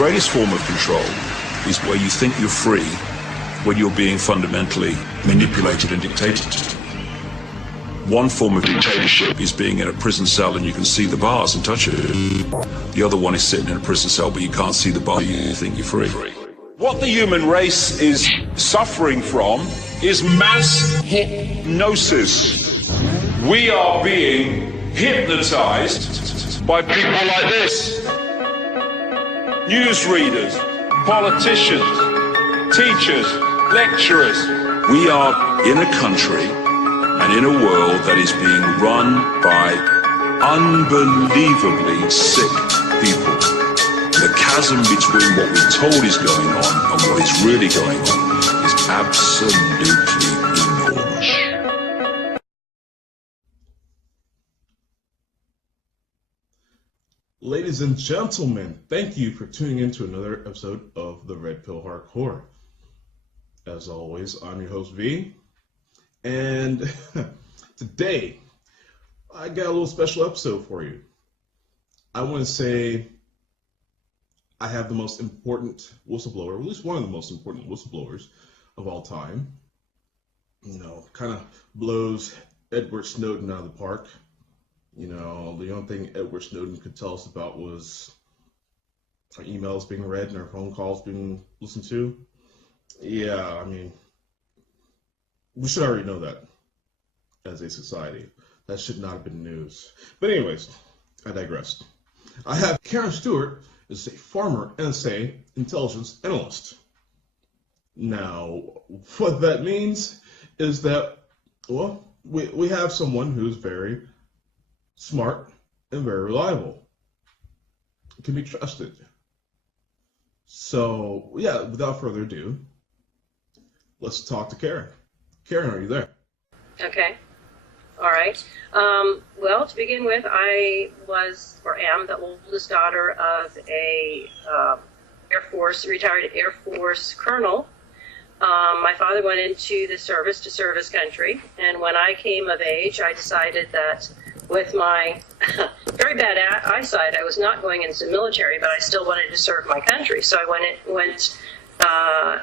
greatest form of control is where you think you're free when you're being fundamentally manipulated and dictated. One form of dictatorship is being in a prison cell and you can see the bars and touch it. The other one is sitting in a prison cell but you can't see the bar, you think you're free. What the human race is suffering from is mass hypnosis. We are being hypnotized by people like this. Newsreaders, politicians, teachers, lecturers. We are in a country and in a world that is being run by unbelievably sick people. The chasm between what we're told is going on and what is really going on is absolutely enormous. Ladies and gentlemen, thank you for tuning in to another episode of the Red Pill Hardcore. As always, I'm your host V, and today I got a little special episode for you. I want to say I have the most important whistleblower, or at least one of the most important whistleblowers of all time. You know, kind of blows Edward Snowden out of the park. You know, the only thing Edward Snowden could tell us about was our emails being read and our phone calls being listened to. Yeah, I mean, we should already know that as a society. That should not have been news. But anyways, I digress. I have Karen Stewart, is a former NSA Intelligence Analyst. Now, what that means is that, well, we have someone who's very smart and very reliable. Can be trusted. So, yeah, without further ado, let's talk to Karen. Karen, are you there? Okay. All right. Well, to begin with, I was or am the oldest daughter of a retired Air Force colonel. My father went into the service to serve his country, and when I came of age, I decided that with my very bad eyesight, I was not going into the military, but I still wanted to serve my country. So I went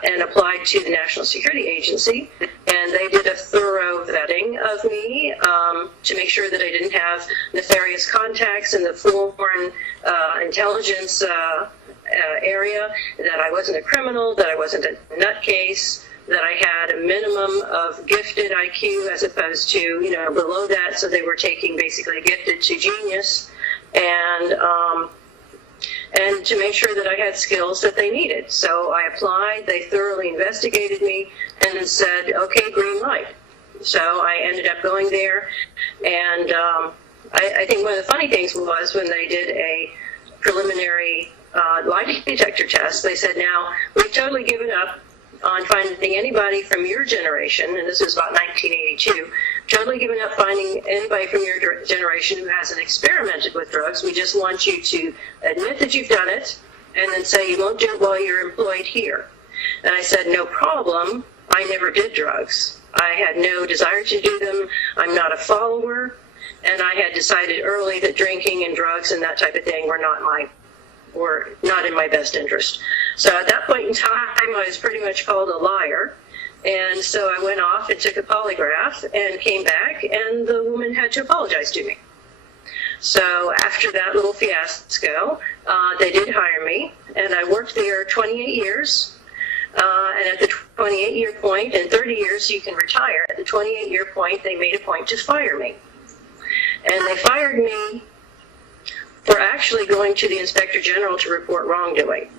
and applied to the National Security Agency, and they did a thorough vetting of me to make sure that I didn't have nefarious contacts in the foreign intelligence area, that I wasn't a criminal, that I wasn't a nutcase, that I had a minimum of gifted IQ as opposed to, you know, below that, so they were taking basically gifted to genius, and to make sure that I had skills that they needed. So I applied, they thoroughly investigated me, and then said, okay, green light. So I ended up going there, and I think one of the funny things was when they did a preliminary lie detector test, they said, now, we've totally given up on finding anybody from your generation, and this was about 1982, totally given up finding anybody from your generation who hasn't experimented with drugs. We just want you to admit that you've done it, and then say you won't do it while you're employed here. And I said, no problem. I never did drugs. I had no desire to do them. I'm not a follower, and I had decided early that drinking and drugs and that type of thing were not in my best interest. So at that point in time, I was pretty much called a liar. And so I went off and took a polygraph and came back, and the woman had to apologize to me. So after that little fiasco, they did hire me, and I worked there 28 years. And at the 28-year point, in 30 years you can retire. At the 28-year point, they made a point to fire me. And they fired me for actually going to the Inspector General to report wrongdoing.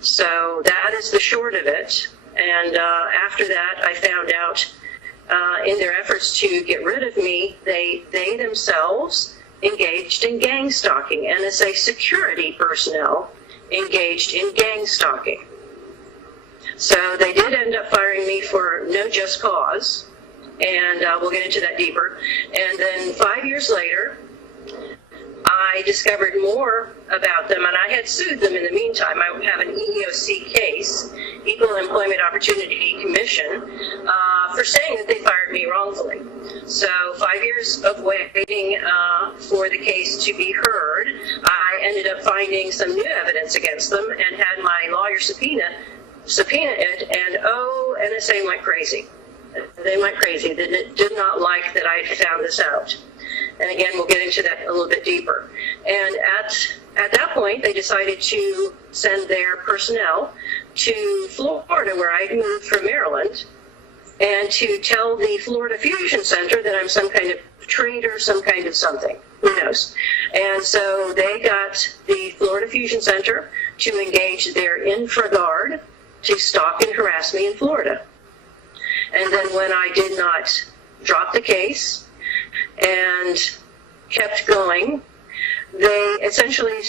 So that is the short of it. And after that, I found out in their efforts to get rid of me, they themselves engaged in gang stalking. NSA security personnel engaged in gang stalking. So they did end up firing me for no just cause, and we'll get into that deeper. And then 5 years later, I discovered more about them, and I had sued them in the meantime. I have an EEOC case, Equal Employment Opportunity Commission, for saying that they fired me wrongfully. So 5 years of waiting for the case to be heard, I ended up finding some new evidence against them and had my lawyer subpoena it, and NSA went crazy. They went crazy. They did not like that I found this out. And again, we'll get into that a little bit deeper. And at that point, they decided to send their personnel to Florida, where I moved from Maryland, and to tell the Florida Fusion Center that I'm some kind of traitor, some kind of something. Who knows? And so they got the Florida Fusion Center to engage their infra guard to stalk and harass me in Florida. And then when I did not drop the case and kept going, they essentially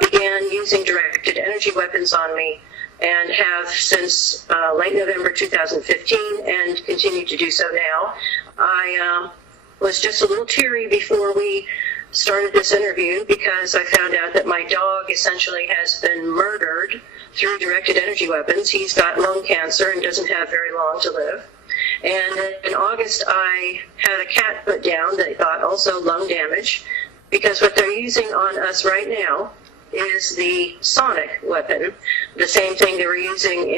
began using directed energy weapons on me, and have since late November 2015 and continue to do so now. I was just a little teary before we started this interview because I found out that my dog essentially has been murdered through directed energy weapons. He's got lung cancer and doesn't have very long to live. And in August, I had a cat put down that got also lung damage, because what they're using on us right now is the sonic weapon, the same thing they were using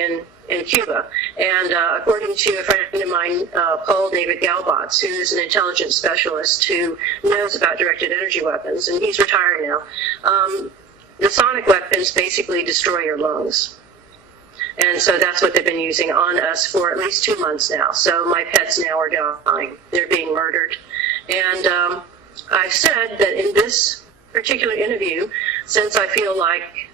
in Cuba. And according to a friend of mine, Paul David Galbots, who is an intelligence specialist who knows about directed energy weapons, and he's retired now, the sonic weapons basically destroy your lungs. And so that's what they've been using on us for at least 2 months now. So my pets now are dying. They're being murdered. And I've said that in this particular interview, since I feel like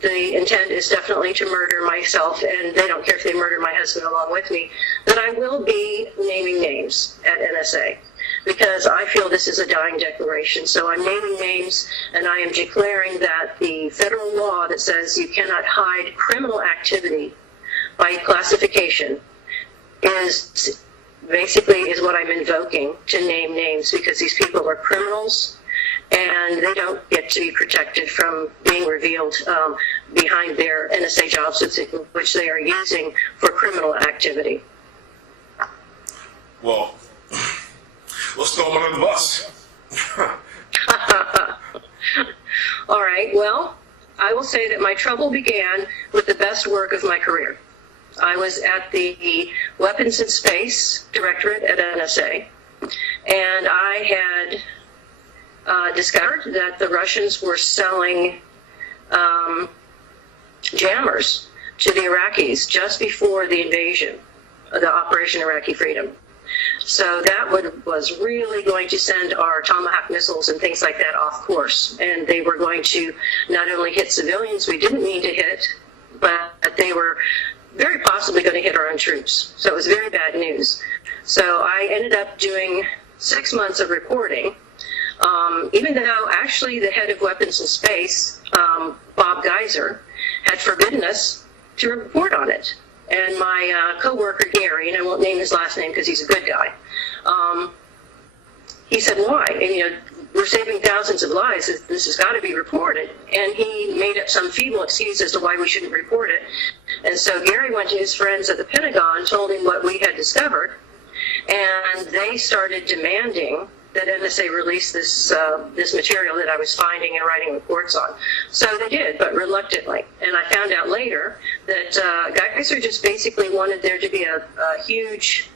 the intent is definitely to murder myself, and they don't care if they murder my husband along with me, that I will be naming names at NSA, because I feel this is a dying declaration. So I'm naming names, and I am declaring that the federal law that says you cannot hide criminal activity by classification is what I'm invoking, to name names, because these people are criminals, and they don't get to be protected from being revealed behind their NSA jobs, which they are using for criminal activity. Well, let's throw them under the bus. All right, well, I will say that my trouble began with the best work of my career. I was at the Weapons and Space Directorate at NSA, and I had discovered that the Russians were selling jammers to the Iraqis just before the invasion, the Operation Iraqi Freedom. So that was really going to send our Tomahawk missiles and things like that off course. And they were going to not only hit civilians we didn't mean to hit, but they were very possibly going to hit our own troops. So it was very bad news. So I ended up doing 6 months of reporting, even though actually the head of Weapons and Space, Bob Geiser, had forbidden us to report on it. And my co-worker, Gary, and I won't name his last name because he's a good guy, he said, why? And, we're saving thousands of lives. This has got to be reported. And he made up some feeble excuse as to why we shouldn't report it. And so Gary went to his friends at the Pentagon, told him what we had discovered, and they started demanding that NSA release this material that I was finding and writing reports on. So they did, but reluctantly. And I found out later that Geiser just basically wanted there to be a huge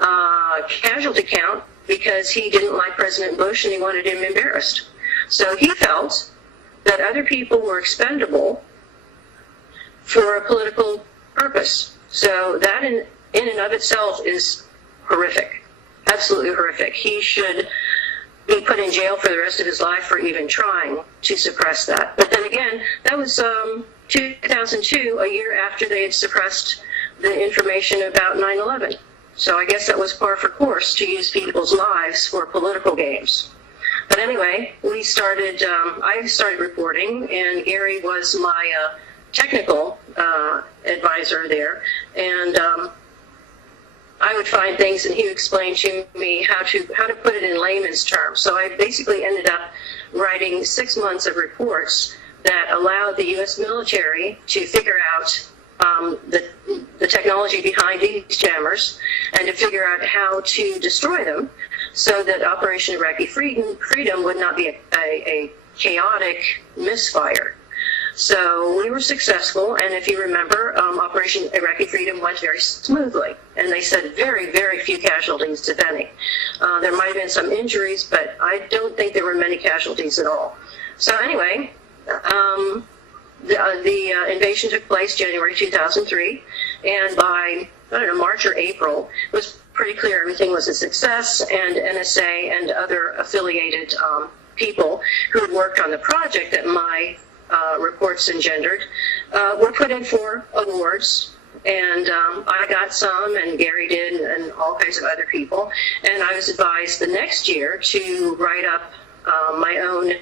casualty count because he didn't like President Bush and he wanted him embarrassed. So he felt that other people were expendable for a political purpose. So that in and of itself is horrific. Absolutely horrific. He should be put in jail for the rest of his life for even trying to suppress that. But then again, that was 2002, a year after they had suppressed the information about 9/11. So I guess that was par for course to use people's lives for political games. But anyway, I started reporting, and Gary was my technical advisor there. And I would find things and he would explain to me how to put it in layman's terms. So I basically ended up writing 6 months of reports that allowed the U.S. military to figure out the technology behind these jammers and to figure out how to destroy them so that Operation Iraqi Freedom would not be a chaotic misfire. So we were successful, and if you remember, Operation Iraqi Freedom went very smoothly, and they said very, very few casualties, if any. There might have been some injuries, but I don't think there were many casualties at all. So anyway, the invasion took place January 2003, and by, I don't know, March or April, it was pretty clear everything was a success, and NSA and other affiliated people who had worked on the project that my reports engendered were put in for awards, and I got some, and Gary did, and all kinds of other people, and I was advised the next year to write up my own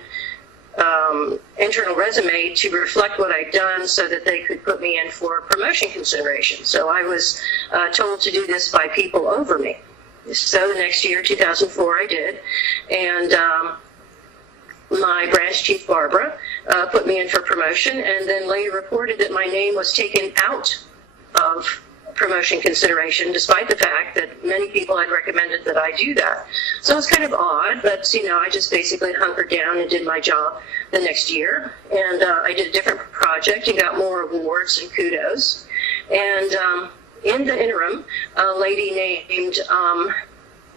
internal resume to reflect what I'd done so that they could put me in for promotion consideration. So I was told to do this by people over me. So the next year, 2004, I did, and my branch chief, Barbara, put me in for promotion, and then later reported that my name was taken out of promotion consideration, despite the fact that many people had recommended that I do that. So it was kind of odd, but, you know, I just basically hunkered down and did my job the next year, and I did a different project and got more awards and kudos. And in the interim, a lady named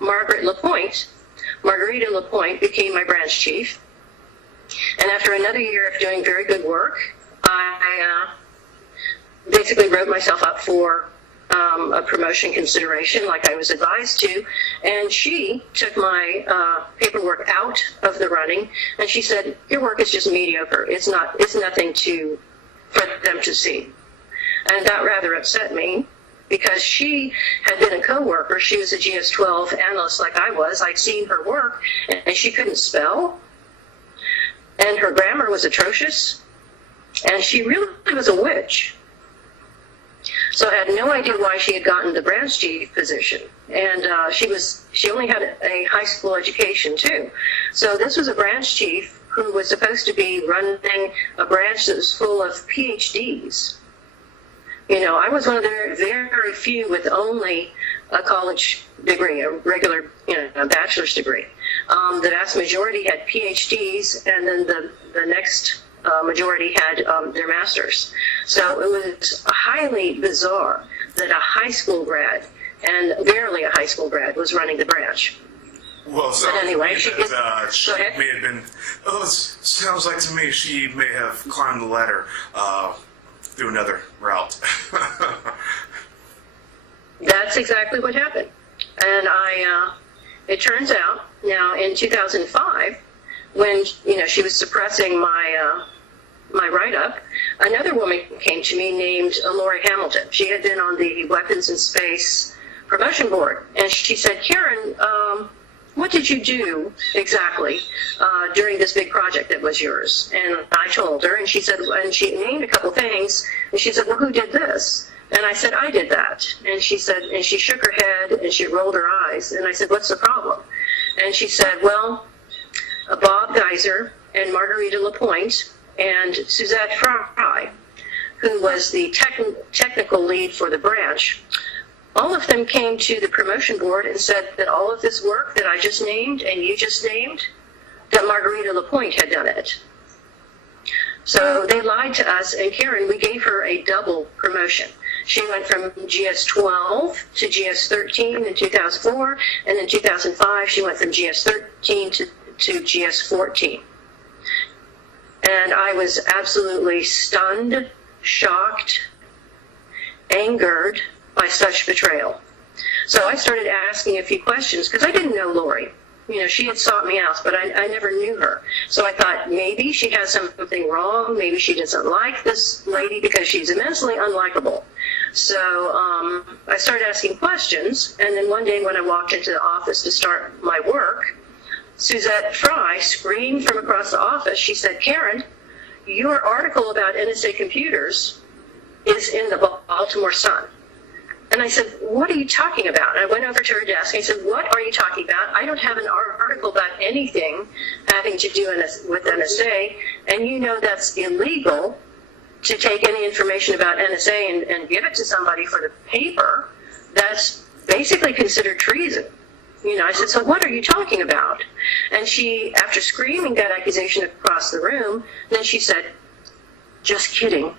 Margarita LaPointe became my branch chief. And after another year of doing very good work, I basically wrote myself up for a promotion consideration like I was advised to, and she took my paperwork out of the running, and she said, your work is just mediocre. It's nothing for them to see. And that rather upset me, because she had been a co-worker. She was a GS-12 analyst like I was. I'd seen her work, and she couldn't spell. And her grammar was atrocious, and she really was a witch. So I had no idea why she had gotten the branch chief position, and she only had a high school education too. So this was a branch chief who was supposed to be running a branch that was full of PhDs. You know, I was one of the very few with only a college degree, a regular, a bachelor's degree. The vast majority had PhDs, and then the next majority had their masters. So it was highly bizarre that a high school grad, and barely a high school grad, was running the branch. Well, so but anyway, she may have been. Oh, sounds like to me she may have climbed the ladder through another route. That's exactly what happened. And it turns out, now in 2005, when she was suppressing my write-up, another woman came to me named Lori Hamilton. She had been on the Weapons and Space promotion board, and she said, Karen, what did you do exactly during this big project that was yours? And I told her, and she said, and she named a couple things, and she said, well, who did this? And I said, I did that. And she said, and she shook her head and she rolled her eyes. And I said, what's the problem? And she said, well, Bob Geiser and Margarita LaPointe and Suzette Fry, who was the technical lead for the branch, all of them came to the promotion board and said that all of this work that I just named and you just named, that Margarita LaPointe had done it. So they lied to us, and Karen, we gave her a double promotion. She went from GS-12 to GS-13 in 2004, and in 2005 she went from GS-13 to GS-14. And I was absolutely stunned, shocked, angered by such betrayal. So I started asking a few questions, because I didn't know Lori. She had sought me out, but I never knew her. So I thought maybe she has something wrong. Maybe she doesn't like this lady because she's immensely unlikable. So I started asking questions, and then one day when I walked into the office to start my work, Suzette Fry screamed from across the office. She said, Karen, your article about NSA computers is in the Baltimore Sun. And I said, what are you talking about? And I went over to her desk and I said, what are you talking about? I don't have an article about anything having to do with NSA, and you know that's illegal to take any information about NSA and give it to somebody for the paper. That's basically considered treason. I said, so what are you talking about? And she, after screaming that accusation across the room, then she said, just kidding,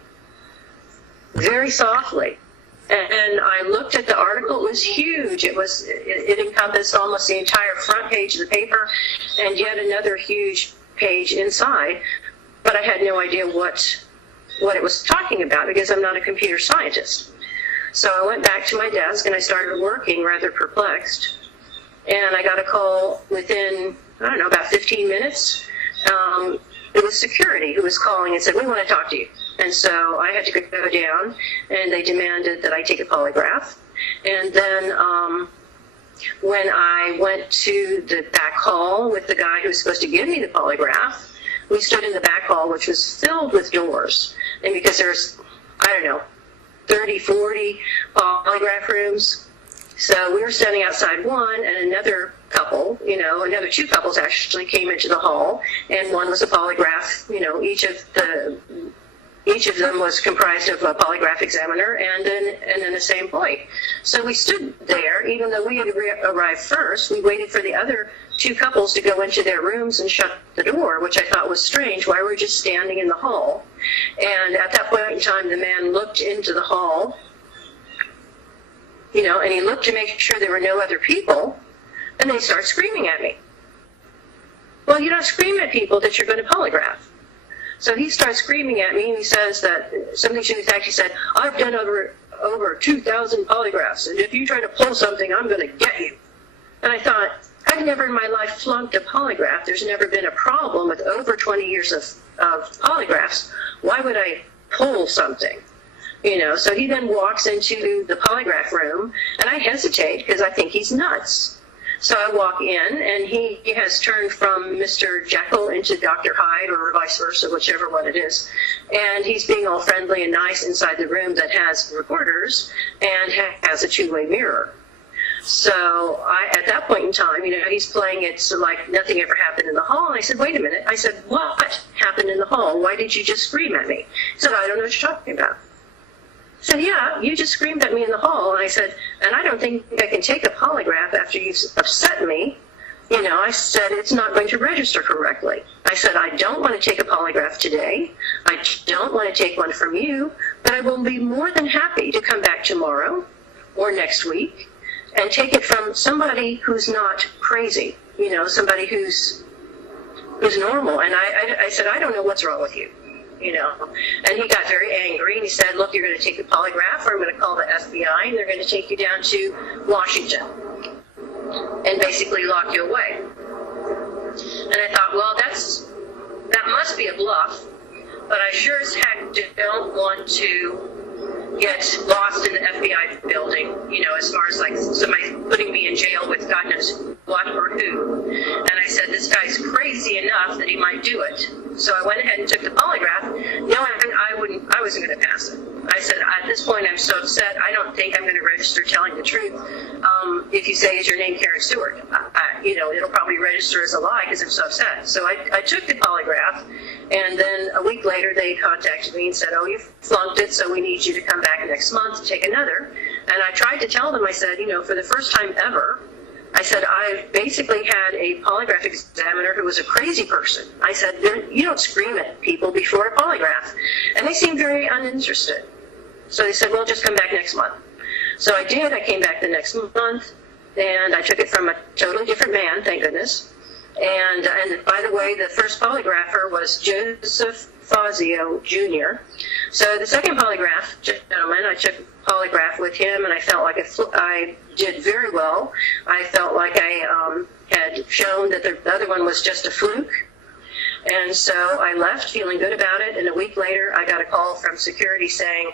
very softly. And I looked at the article. It was huge. It encompassed almost the entire front page of the paper and yet another huge page inside. But I had no idea what it was talking about because I'm not a computer scientist. So I went back to my desk and I started working, rather perplexed. And I got a call within, about 15 minutes. It was security who was calling and said, we want to talk to you. And so I had to go down, and they demanded that I take a polygraph. And then when I went to the back hall with the guy who was supposed to give me the polygraph, we stood in the back hall, which was filled with doors. And because there's, 30, 40 polygraph rooms, so we were standing outside one, and another couple, another two couples actually came into the hall, and one was a polygraph, each of them was comprised of a polygraph examiner and an NSA employee. So we stood there, even though we had arrived first, we waited for the other two couples to go into their rooms and shut the door, which I thought was strange. Why were we just standing in the hall? And at that point in time, the man looked into the hall, and he looked to make sure there were no other people, and they start screaming at me. Well, you don't scream at people that you're going to polygraph. So he starts screaming at me, and he says that something to the effect, he said, I've done over 2,000 polygraphs, and if you try to pull something, I'm going to get you. And I thought, I've never in my life flunked a polygraph. There's never been a problem with over 20 years of polygraphs. Why would I pull something? So he then walks into the polygraph room, and I hesitate because I think he's nuts. So I walk in, and he has turned from Mr. Jekyll into Dr. Hyde, or vice versa, whichever one it is. And he's being all friendly and nice inside the room that has recorders and has a two-way mirror. So at that point in time, he's playing it so like nothing ever happened in the hall. And I said, wait a minute. I said, what happened in the hall? Why did you just scream at me? He said, I don't know what you're talking about. I said, yeah, you just screamed at me in the hall. And I said, and I don't think I can take a polygraph after you've upset me. I said, it's not going to register correctly. I said, I don't want to take a polygraph today. I don't want to take one from you, but I will be more than happy to come back tomorrow or next week and take it from somebody who's not crazy, somebody who's normal. And I said, I don't know what's wrong with you. And he got very angry, and he said, look, you're going to take the polygraph, or I'm going to call the FBI, and they're going to take you down to Washington and basically lock you away. And I thought, well, that must be a bluff, but I sure as heck don't want to get lost in the FBI building, as far as like somebody putting me in jail with God knows what or who. And I said, this guy's crazy enough that he might do it. So I went ahead and took the polygraph, knowing I wasn't going to pass it. I said, at this point, I'm so upset, I don't think I'm going to register telling the truth. If you say, is your name Karen Stewart? It'll probably register as a lie because I'm so upset. So I took the polygraph, and then a week later, they contacted me and said, oh, you flunked it, so we need you to come back next month to take another. And I tried to tell them, I said, for the first time ever, I said, I've basically had a polygraph examiner who was a crazy person. I said, you don't scream at people before a polygraph. And they seemed very uninterested. So they said, well, just come back next month. So I did. I came back the next month, and I took it from a totally different man, thank goodness. And by the way, the first polygrapher was Joseph Fazio Jr. So the second polygraph gentleman, I took a polygraph with him, and I felt like I did very well. I felt like I had shown that the other one was just a fluke. And so I left feeling good about it, and a week later I got a call from security saying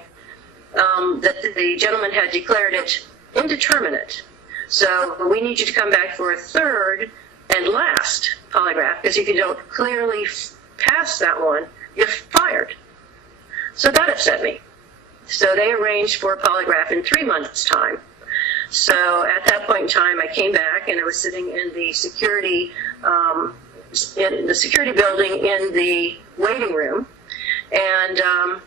that the gentleman had declared it indeterminate. So we need you to come back for a third and last polygraph, because if you don't clearly pass that one, you're fired. So that upset me. So they arranged for a polygraph in 3 months' time. So at that point in time, I came back and I was sitting in the security building in the waiting room, and a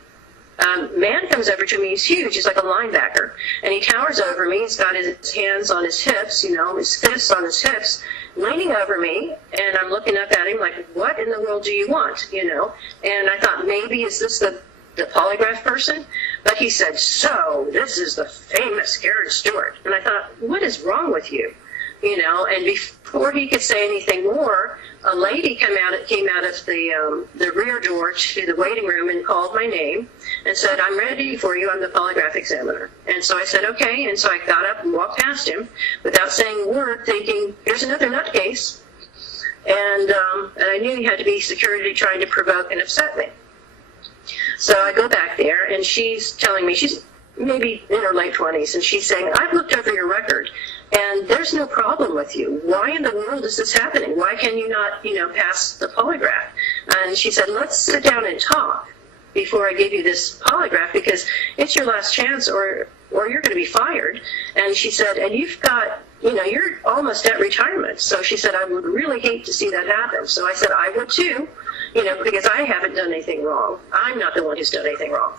man comes over to me. He's huge. He's like a linebacker, and he towers over me. He's got his hands on his hips, his fists on his hips, leaning over me, and I'm looking up at him like, what in the world do you want, And I thought, maybe is this the polygraph person? But he said, so this is the famous Karen Stewart. And I thought, what is wrong with you? And before he could say anything more, a lady came out of the rear door to the waiting room and called my name and said, I'm ready for you. I'm the polygraph examiner. And so I said, okay. And so I got up and walked past him without saying a word, thinking, here's another nutcase. And I knew he had to be security trying to provoke and upset me. So I go back there, and she's telling me, she's maybe in her late 20s, and she's saying, I've looked over your record, and there's no problem with you. Why in the world is this happening? Why can you not, pass the polygraph? And she said, let's sit down and talk before I give you this polygraph, because it's your last chance or you're going to be fired. And she said, and you've got, you're almost at retirement. So she said, I would really hate to see that happen. So I said, I would too. Because I haven't done anything wrong. I'm not the one who's done anything wrong.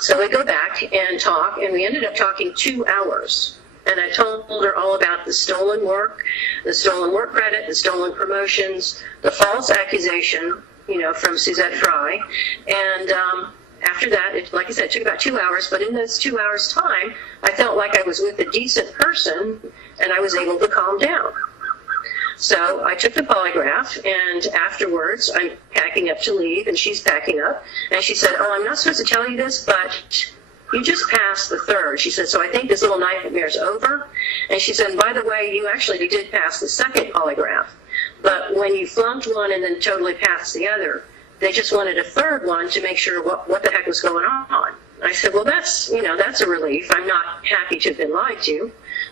So we go back and talk, and we ended up talking 2 hours. And I told her all about the stolen work credit, the stolen promotions, the false accusation, from Suzette Fry. And after that, like I said, it took about 2 hours, but in those 2 hours' time, I felt like I was with a decent person, and I was able to calm down. So I took the polygraph, and afterwards I'm packing up to leave, and she's packing up, and she said, I'm not supposed to tell you this, but you just passed the third. She said, so I think this little nightmare's over. And she said, by the way, you actually did pass the second polygraph, but when you flunked one and then totally passed the other, they just wanted a third one to make sure what the heck was going on. I said, well, that's a relief. I'm not happy to have been lied to,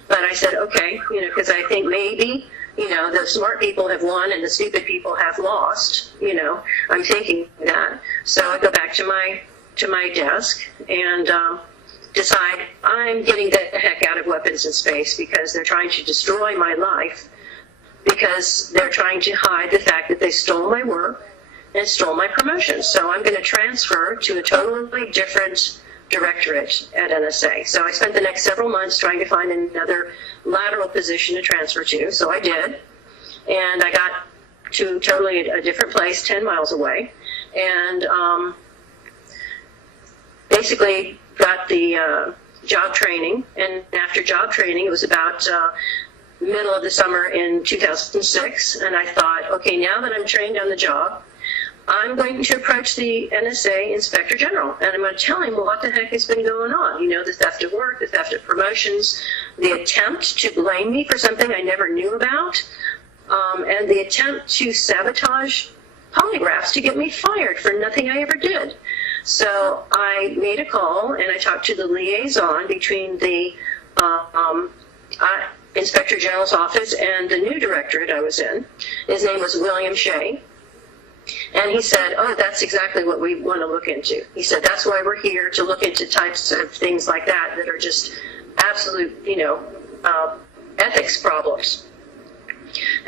but I said, okay, because I think maybe the smart people have won and the stupid people have lost. I'm thinking that. So I go back to my desk and decide I'm getting the heck out of weapons in space, because they're trying to destroy my life, because they're trying to hide the fact that they stole my work and stole my promotion. So I'm going to transfer to a totally different directorate at NSA. So I spent the next several months trying to find another lateral position to transfer to. So I did, and I got to totally a different place 10 miles away, and basically got the job training. And after job training, it was about middle of the summer in 2006, and I thought, okay, now that I'm trained on the job, I'm going to approach the NSA Inspector General, and I'm going to tell him what the heck has been going on. The theft of work, the theft of promotions, the attempt to blame me for something I never knew about, and the attempt to sabotage polygraphs to get me fired for nothing I ever did. So I made a call, and I talked to the liaison between the Inspector General's office and the new directorate I was in. His name was William Shea. And he said, that's exactly what we want to look into. He said, that's why we're here, to look into types of things like that are just absolute, ethics problems.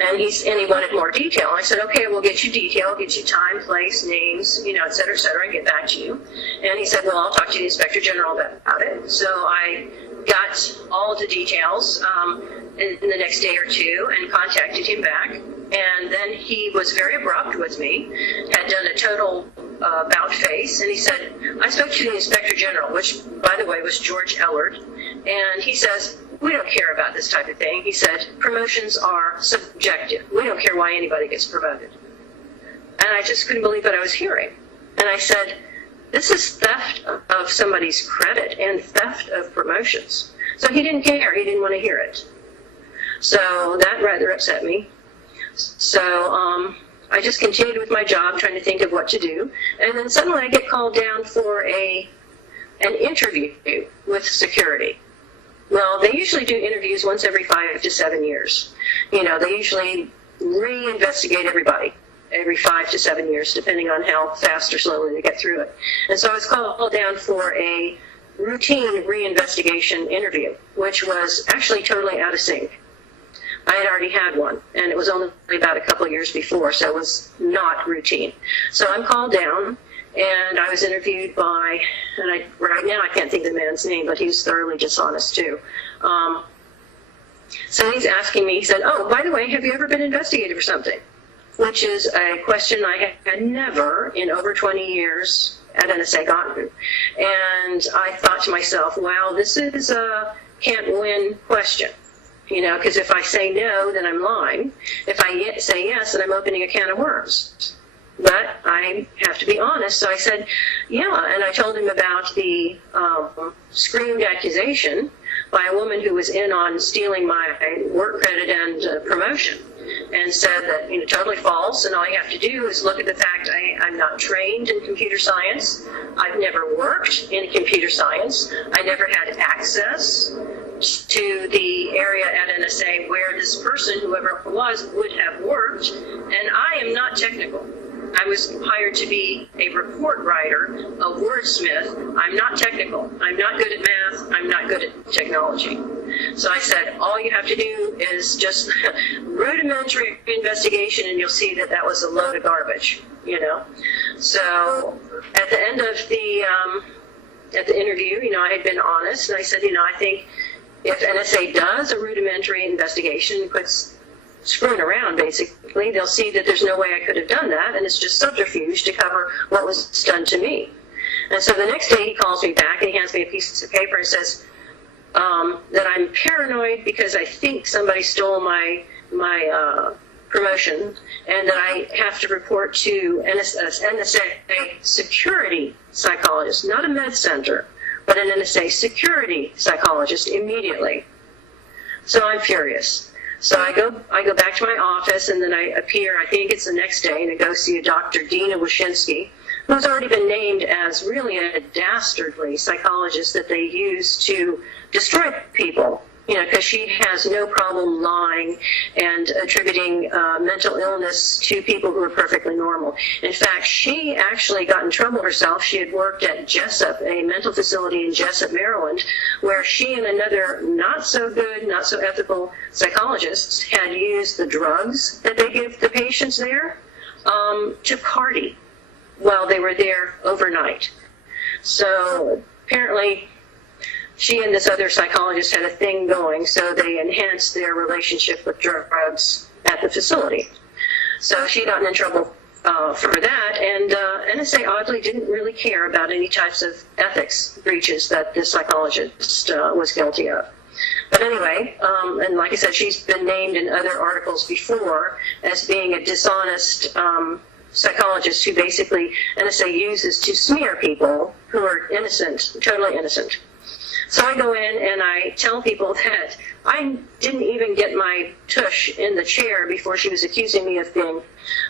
And he wanted more detail. I said, okay, we'll get you detail, get you time, place, names, et cetera, and get back to you. And he said, well, I'll talk to the Inspector General about it. So I got all of the details in the next day or two and contacted him back. And then he was very abrupt with me, had done a total about face, and he said, I spoke to the Inspector General, which, by the way, was George Ellard, and he says, we don't care about this type of thing. He said, promotions are subjective. We don't care why anybody gets promoted. And I just couldn't believe what I was hearing. And I said, this is theft of somebody's credit and theft of promotions. So he didn't care. He didn't want to hear it. So that rather upset me. So I just continued with my job, trying to think of what to do. And then suddenly I get called down for an interview with security. Well, they usually do interviews once every 5 to 7 years. They usually reinvestigate everybody. every 5 to 7 years, depending on how fast or slowly they get through it. And so I was called down for a routine reinvestigation interview, which was actually totally out of sync. I had already had one, and it was only about a couple of years before, so it was not routine. So I'm called down, and I was interviewed by, and right now I can't think of the man's name, but he's thoroughly dishonest too. So he's asking me, he said, oh, by the way, have you ever been investigated for something? Which is a question I had never in over 20 years at NSA gotten. And I thought to myself, wow, this is a can't-win question. You know, because if I say no, then I'm lying. If I say yes, then I'm opening a can of worms. But I have to be honest, so I said, yeah, and I told him about the screamed accusation by a woman who was in on stealing my work credit and promotion, and said that, you know, totally false, and all you have to do is look at the fact I'm not trained in computer science. I've never worked in computer science. I never had access to the area at NSA where this person, whoever it was, would have worked, and I am not technical. I was hired to be a report writer, a wordsmith. I'm not technical. I'm not good at math. I'm not good at technology. So I said, all you have to do is just rudimentary investigation, and you'll see that that was a load of garbage, you know. So at the end of the interview, you know, I had been honest, and I said, you know, I think if NSA does a rudimentary investigation and quits screwing around, basically, they'll see that there's no way I could have done that, and it's just subterfuge to cover what was done to me. And so the next day he calls me back and he hands me a piece of paper and says that I'm paranoid because I think somebody stole my promotion, and that I have to report to NSA security psychologist, not a med center, but an NSA security psychologist immediately. So I'm furious. So I go back to my office, and then I appear, I think it's the next day, and I go see a Dr. Dina Wyszynski, who's already been named as really a dastardly psychologist that they use to destroy people. You know, because she has no problem lying and attributing mental illness to people who are perfectly normal. In fact, she actually got in trouble herself. She had worked at Jessup, a mental facility in Jessup, Maryland, where she and another not so good, not so ethical psychologist had used the drugs that they give the patients there to party while they were there overnight. So apparently she and this other psychologist had a thing going, so they enhanced their relationship with drugs at the facility. So she got in trouble for that, and NSA oddly didn't really care about any types of ethics breaches that this psychologist was guilty of. But anyway, and like I said, she's been named in other articles before as being a dishonest psychologist who basically NSA uses to smear people who are innocent, totally innocent. So I go in and I tell people that I didn't even get my tush in the chair before she was accusing me of being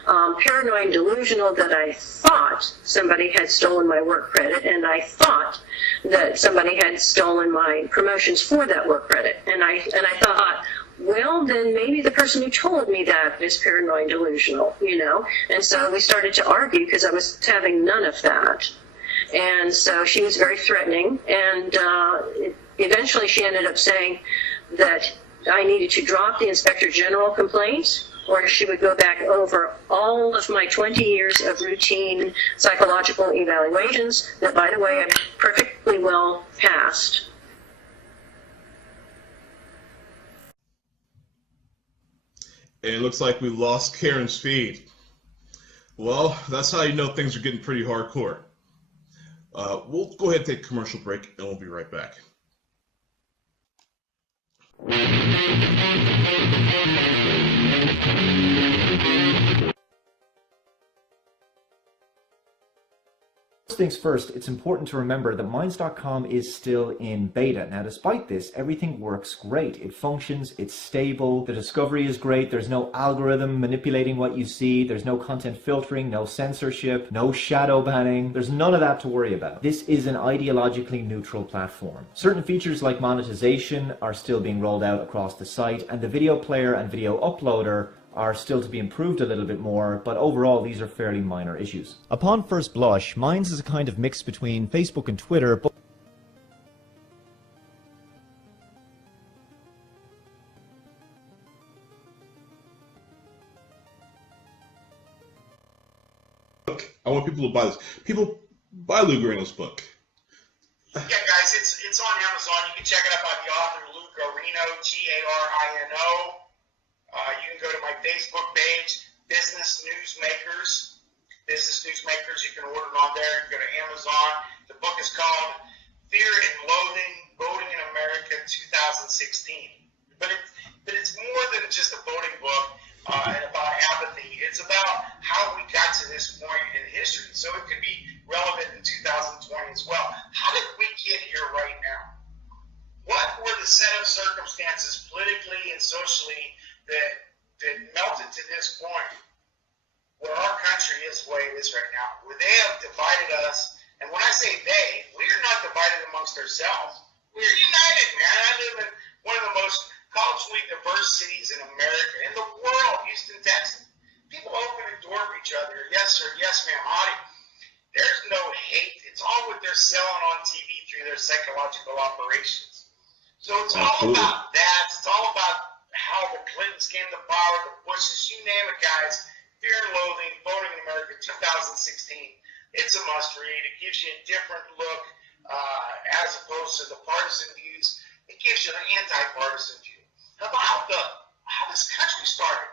paranoid and delusional, that I thought somebody had stolen my work credit, and I thought that somebody had stolen my promotions for that work credit. And I thought, well, then maybe the person who told me that is paranoid and delusional, you know. And so we started to argue because I was having none of that. And so she was very threatening, and eventually she ended up saying that I needed to drop the Inspector General complaint, or she would go back over all of my 20 years of routine psychological evaluations that, by the way, I perfectly well passed. And it looks like we lost Karen's feed. Well, that's how you know things are getting pretty hardcore. We'll go ahead and take a commercial break, and we'll be right back. First things first, it's important to remember that Minds.com is still in beta. Now, despite this, everything works great. It functions, it's stable, the discovery is great, there's no algorithm manipulating what you see, there's no content filtering, no censorship, no shadow banning, there's none of that to worry about. This is an ideologically neutral platform. Certain features like monetization are still being rolled out across the site, and the video player and video uploader are still to be improved a little bit more, but overall these are fairly minor issues. Upon first blush, Minds is a kind of mix between Facebook and Twitter, but I want people to buy this. People, buy Lou Garino's book. Yeah, guys, it's on Amazon. You can check it out by the author, Lou Garino, Garino. You can go to my Facebook page, Business Newsmakers. You can order it on there. You can go to Amazon. The book is called Fear and Loathing, Voting in America 2016. But it's more than just a voting book and about apathy. It's about how we got to this point in history. So it could be relevant in 2020 as well. How did we get here right now? What were the set of circumstances politically and socially that melted to this point where our country is the way it is right now, where they have divided us? And when I say they, we're not divided amongst ourselves. We're united, man. I live in one of the most culturally diverse cities in America, in the world, Houston, Texas. People open the door for each other. Yes, sir. Yes, ma'am. Howdy. There's no hate. It's all what they're selling on TV through their psychological operations. So it's all about that. It's all about how the Clintons came to power, the Bushes, you name it, guys. Fear and Loathing, Voting in America 2016. It's a must read. It gives you a different look as opposed to the partisan views. It gives you an anti-partisan view about how this country started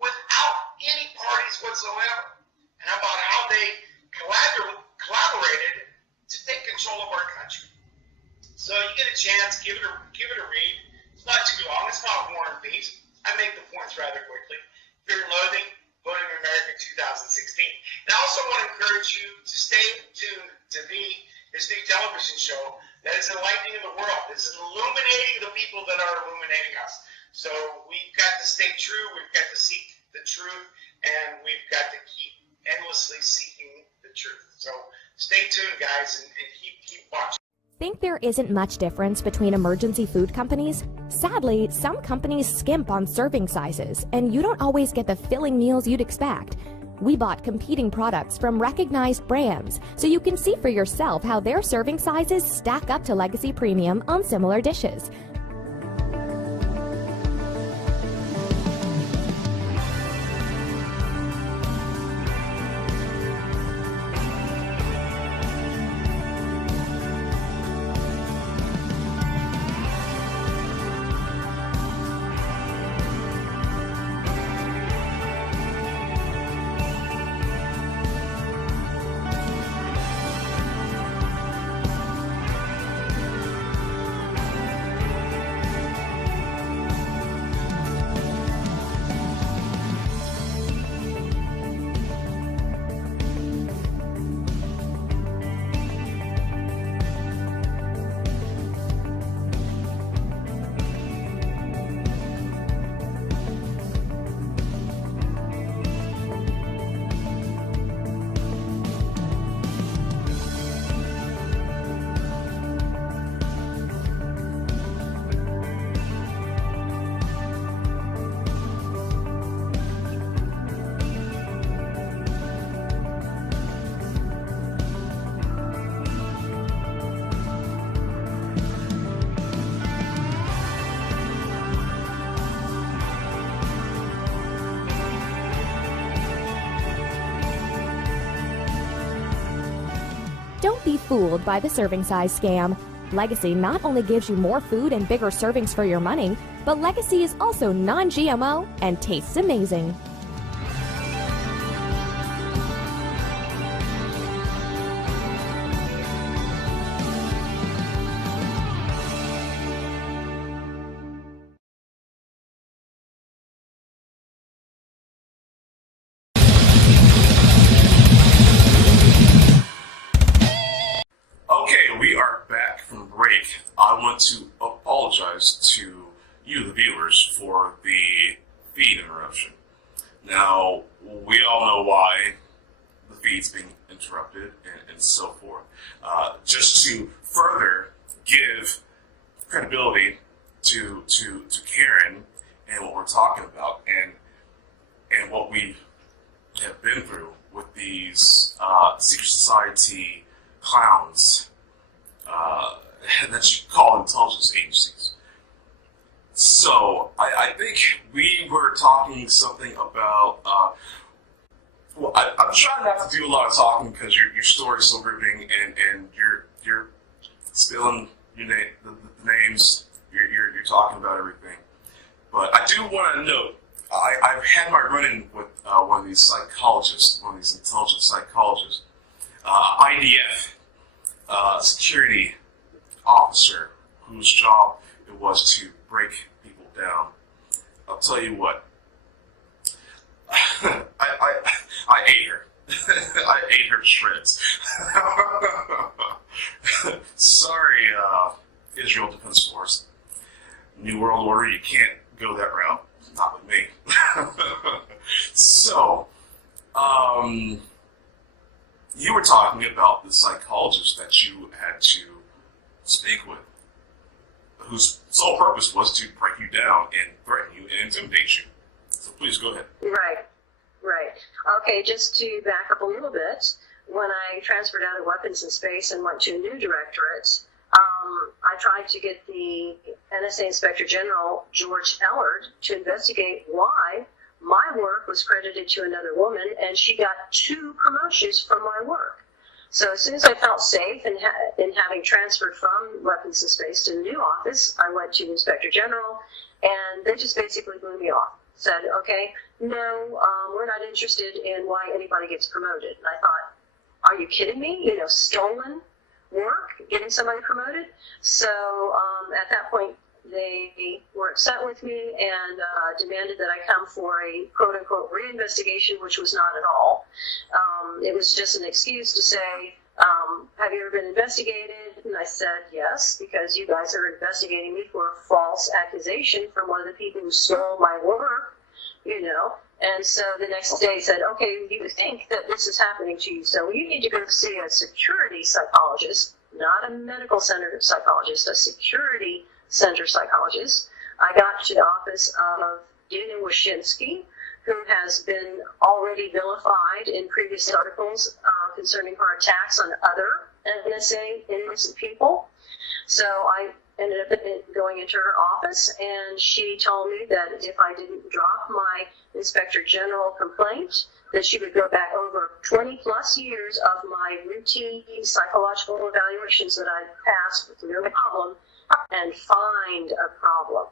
without any parties whatsoever, and about how they collaborated to take control of our country. So you get a chance, give it a read. It's not too long. It's not War and Peace. I make the points rather quickly. Fear and Loathing, Voting in America 2016. And I also want to encourage you to stay tuned to his new television show that is enlightening the world. It's illuminating the people that are illuminating us. So we've got to stay true. We've got to seek the truth, and we've got to keep endlessly seeking the truth. So stay tuned, guys, and keep watching. Think there isn't much difference between emergency food companies? Sadly, some companies skimp on serving sizes, and you don't always get the filling meals you'd expect. We bought competing products from recognized brands, so you can see for yourself how their serving sizes stack up to Legacy Premium on similar dishes. Don't be fooled by the serving size scam. Legacy not only gives you more food and bigger servings for your money, but Legacy is also non-GMO and tastes amazing. Okay, we are back from break. I want to apologize to you, the viewers, for the feed interruption. Now, we all know why the feed's being interrupted and so forth. Just to further give credibility to Karen and what we're talking about, and and what we have been through with these secret society clowns that you call intelligence agencies. So I think we were talking something about. Well, I'm trying not to do a lot of talking because your story is so riveting, and you're spilling the names. You're talking about everything. But I do want to note, I've had my run-in with one of these psychologists, one of these intelligence psychologists, IDF security officer, whose job it was to break people down. I'll tell you what, I ate her. I ate her to shreds. Sorry, Israel Defense Force. New World Order, you can't go that route. Not with me. So, you were talking about the psychologist that you had to speak with, whose sole purpose was to break you down and threaten you and intimidate you. So please go ahead. Right. Okay, just to back up a little bit, when I transferred out of weapons and space and went to a new directorate, I tried to get the NSA Inspector General, George Ellard, to investigate why my work was credited to another woman, and she got 2 promotions from my work. So as soon as I felt safe in having transferred from weapons and space to the new office, I went to the Inspector General, and they just basically blew me off. Said, okay, no, we're not interested in why anybody gets promoted. And I thought, are you kidding me? Stolen work, getting somebody promoted? So at that point, they were upset with me and demanded that I come for a quote-unquote reinvestigation, which was not at all. It was just an excuse to say, have you ever been investigated? And I said, yes, because you guys are investigating me for a false accusation from one of the people who stole my work, And so the next day said, okay, you think that this is happening to you, so you need to go see a security psychologist, not a medical center psychologist, a security center psychologist. I got to the office of Dana Wyszynski, who has been already vilified in previous articles concerning her attacks on other NSA innocent people. So I ended up going into her office, and she told me that if I didn't drop my Inspector General complaint, that she would go back over 20 plus years of my routine psychological evaluations that I'd passed with no problem and find a problem.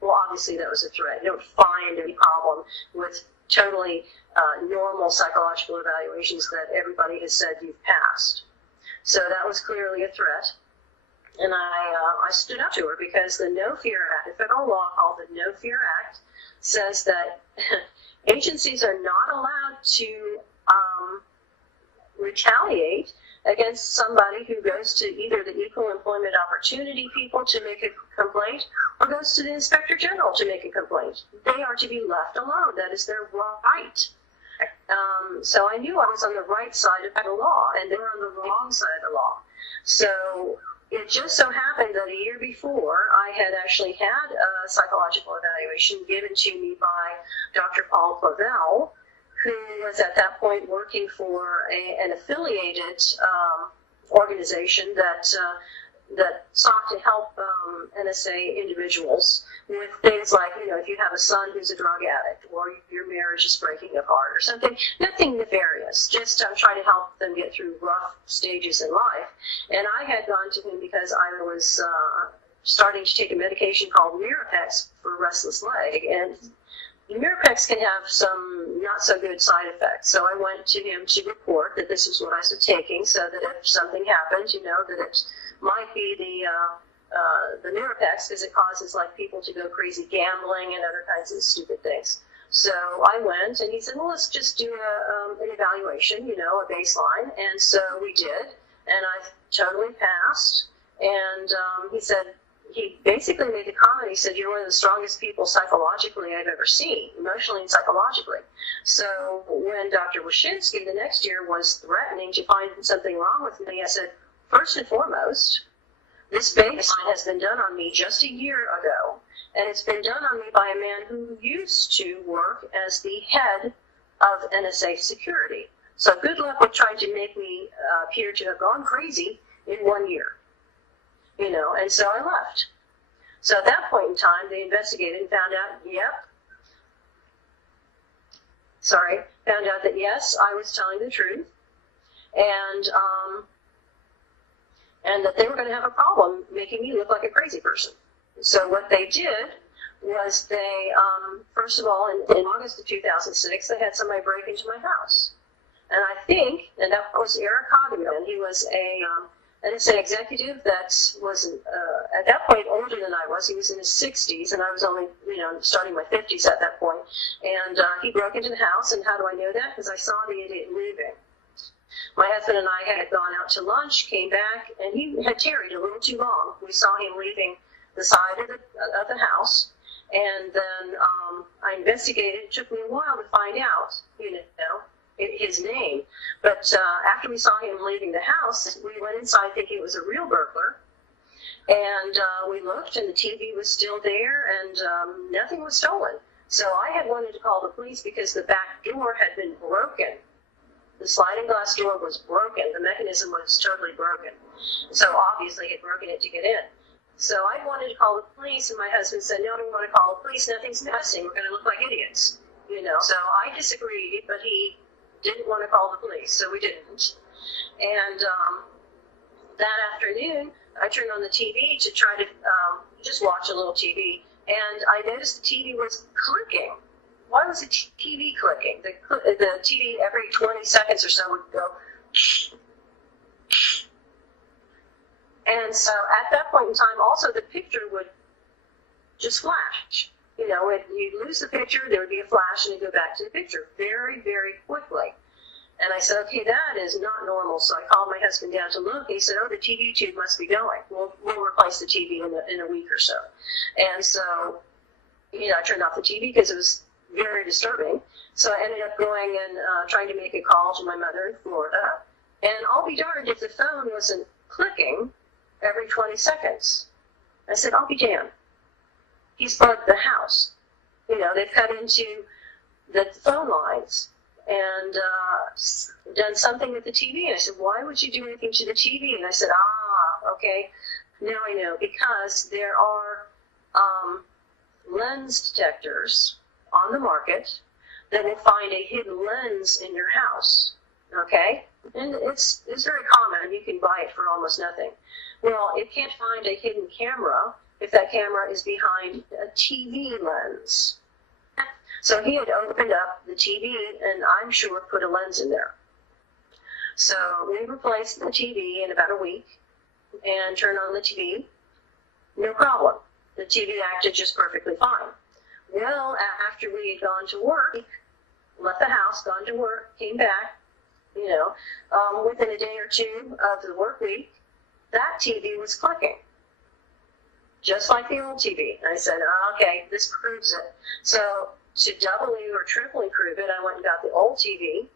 Well, obviously that was a threat. You don't find any problem with totally normal psychological evaluations that everybody has said you've passed. So that was clearly a threat. And I stood up to her because the No Fear Act, a federal law called the No Fear Act, says that agencies are not allowed to retaliate against somebody who goes to either the Equal Employment Opportunity people to make a complaint or goes to the Inspector General to make a complaint. They are to be left alone. That is their right. So I knew I was on the right side of the law, and they were on the wrong side of the law. So it just so happened that a year before, I had actually had a psychological evaluation given to me by Dr. Paul Clavel, who was at that point working for an affiliated organization that sought to help NSA individuals with things like, if you have a son who's a drug addict, or your marriage is breaking apart or something, nothing nefarious, just trying to help them get through rough stages in life. And I had gone to him because I was starting to take a medication called Mirapex for restless leg, and Mirapex can have some not so good side effects. So I went to him to report that this is what I was taking, so that if something happened, that it might be the Mirapex, because it causes people to go crazy gambling and other kinds of stupid things. So I went, and he said, well, let's just do an evaluation, a baseline. And so we did, and I totally passed. And he said, he basically made the comment, he said, you're one of the strongest people psychologically I've ever seen, emotionally and psychologically. So when Dr. Wyszynski the next year was threatening to find something wrong with me, I said, first and foremost, this baseline has been done on me just a year ago, And it's been done on me by a man who used to work as the head of NSA security. So good luck with trying to make me appear to have gone crazy in 1 year. And so I left. So at that point in time, they investigated and found out that yes, I was telling the truth, and that they were going to have a problem making me look like a crazy person. So what they did was they, first of all, in August of 2006, they had somebody break into my house. And I think, and that was Eric Hageman, he was a NSA executive that was, at that point, older than I was. He was in his 60s, and I was only, starting my 50s at that point. And he broke into the house, and how do I know that? Because I saw the idiot leaving. My husband and I had gone out to lunch, came back, and he had tarried a little too long. We saw him leaving the side of the house, and then I investigated. It took me a while to find out, his name. But after we saw him leaving the house, we went inside thinking it was a real burglar, and we looked, and the TV was still there, and nothing was stolen. So I had wanted to call the police because the back door had been broken. The sliding glass door was broken. The mechanism was totally broken. So obviously he had broken it to get in. So I wanted to call the police, and my husband said, no, I don't want to call the police. Nothing's missing. We're going to look like idiots. So I disagreed, but he didn't want to call the police, so we didn't. And that afternoon, I turned on the TV to try to just watch a little TV, and I noticed the TV was clicking. Why was the TV clicking? The TV every 20 seconds or so would go. And so at that point in time, also the picture would just flash. You'd lose the picture, there would be a flash, and it'd go back to the picture very, very quickly. And I said, okay, that is not normal. So I called my husband down to look. He said, oh, the TV tube must be going. We'll replace the TV in a week or so. And so, I turned off the TV because it was very disturbing. So I ended up going and trying to make a call to my mother in Florida. And I'll be darned if the phone wasn't clicking every 20 seconds. I said, I'll be damned. He's bugged the house. They've cut into the phone lines and done something with the TV. And I said, why would you do anything to the TV? And I said, okay, now I know. Because there are lens detectors on the market that will find a hidden lens in your house, okay? And it's very common. You can buy it for almost nothing. Well, it can't find a hidden camera if that camera is behind a TV lens. So he had opened up the TV and I'm sure put a lens in there. So we replaced the TV in about a week and turned on the TV. No problem. The TV acted just perfectly fine. Well, after we had gone to work, left the house, gone to work, came back, within a day or two of the work week, that TV was clicking. Just like the old TV. And I said, okay, this proves it. So to doubly or triply prove it, I went and got the old TV,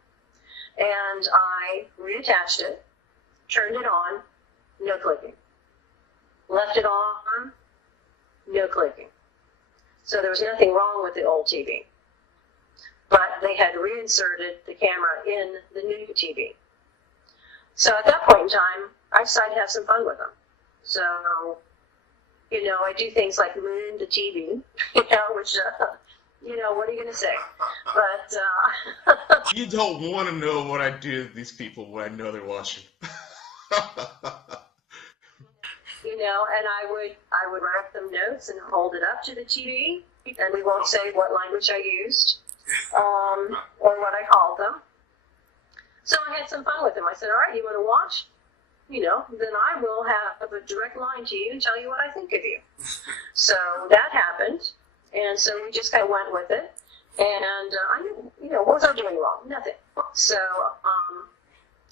and I reattached it, turned it on, no clicking. Left it on, no clicking. So there was nothing wrong with the old TV. But they had reinserted the camera in the new TV. So at that point in time, I decided to have some fun with them. So, I do things like moon the TV, which, what are you going to say? But, You don't want to know what I do to these people when I know they're watching. And I would write them notes and hold it up to the TV, and we won't say what language I used, or what I called them. So I had some fun with them. I said, all right, you want to watch? Then I will have a direct line to you and tell you what I think of you. So that happened, and so we just kind of went with it. And I knew, what was I doing wrong? Nothing. So,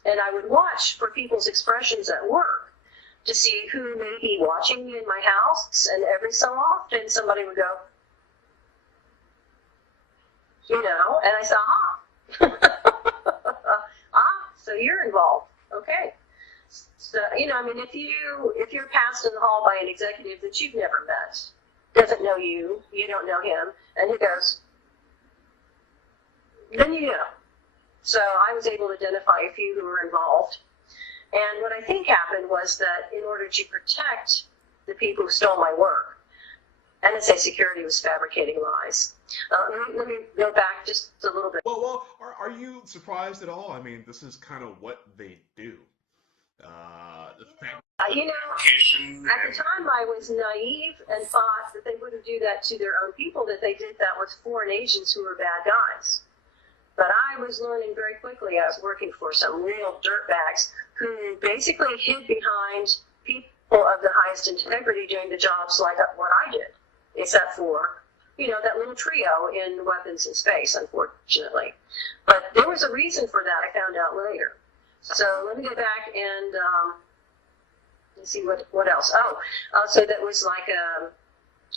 and I would watch for people's expressions at work to see who may be watching me in my house, and every so often somebody would go, and I said, so you're involved. Okay. So, if you're passed in the hall by an executive that you've never met, doesn't know you, you don't know him, and he goes, then you know. So I was able to identify a few who were involved. And what I think happened was that in order to protect the people who stole my work, NSA Security was fabricating lies. Let me go back just a little bit. Well, are you surprised at all? I mean, this is kind of what they do. You know, at the time I was naive and thought that they wouldn't do that to their own people, that they did that with foreign agents who were bad guys. But I was learning very quickly. I was working for some real dirtbags who basically hid behind people of the highest integrity doing the jobs like what I did, except for, you know, that little trio in weapons in space, unfortunately. But there was a reason for that I found out later. So let me go back and let's see what else. So that was like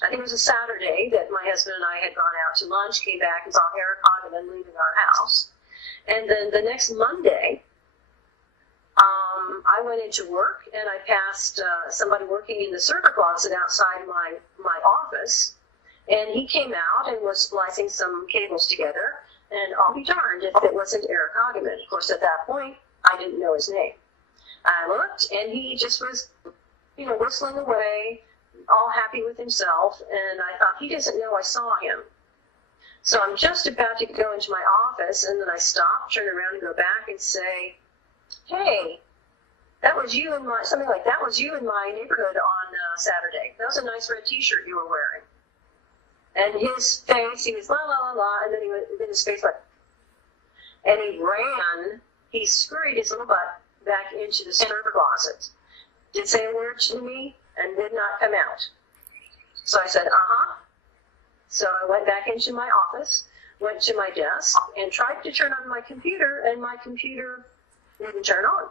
I think it was a Saturday that my husband and I had gone out to lunch, came back and saw Eric Hageman leaving our house. And then the next Monday, I went into work and I passed somebody working in the server closet outside my office. And he came out and was splicing some cables together. And I'll be darned if it wasn't Eric Hageman. Of course, at that point, I didn't know his name. I looked, and he just was, you know, whistling away, all happy with himself, and I thought, he doesn't know I saw him. So I'm just about to go into my office, and then I stop, turn around, and go back and say, hey, that was you in my, something like, that was you in my neighborhood on Saturday. That was a nice red t-shirt you were wearing. And his face, he was la, la, la, la, and then he went, and his face went, and he ran, he scurried his little butt back into the server closet, didn't say a word to me, and did not come out. So I said, So I went back into my office, went to my desk, and tried to turn on my computer, and my computer wouldn't turn on.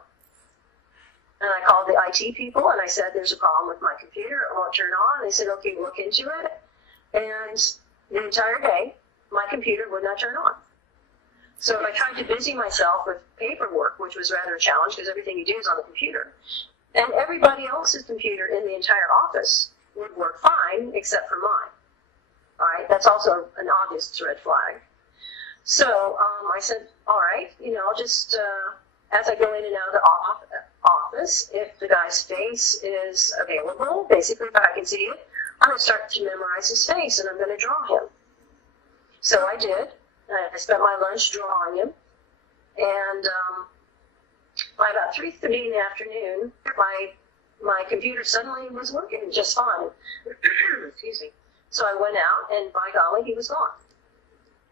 And I called the IT people, and I said, there's a problem with my computer, it won't turn on. They said, okay, look into it. And the entire day, my computer would not turn on. So I tried to busy myself with paperwork, which was rather a challenge because everything you do is on the computer. And everybody else's computer in the entire office would work fine except for mine. All right, that's also an obvious red flag. So I said, all right, you know, I'll just, as I go in and out of the office, if the guy's face is available, basically if I can see it, I'm going to start to memorize his face and I'm going to draw him. So I did. I spent my lunch drawing him, and by about 3:30 in the afternoon, my computer suddenly was working just fine. Excuse me. So I went out, and by golly, he was gone.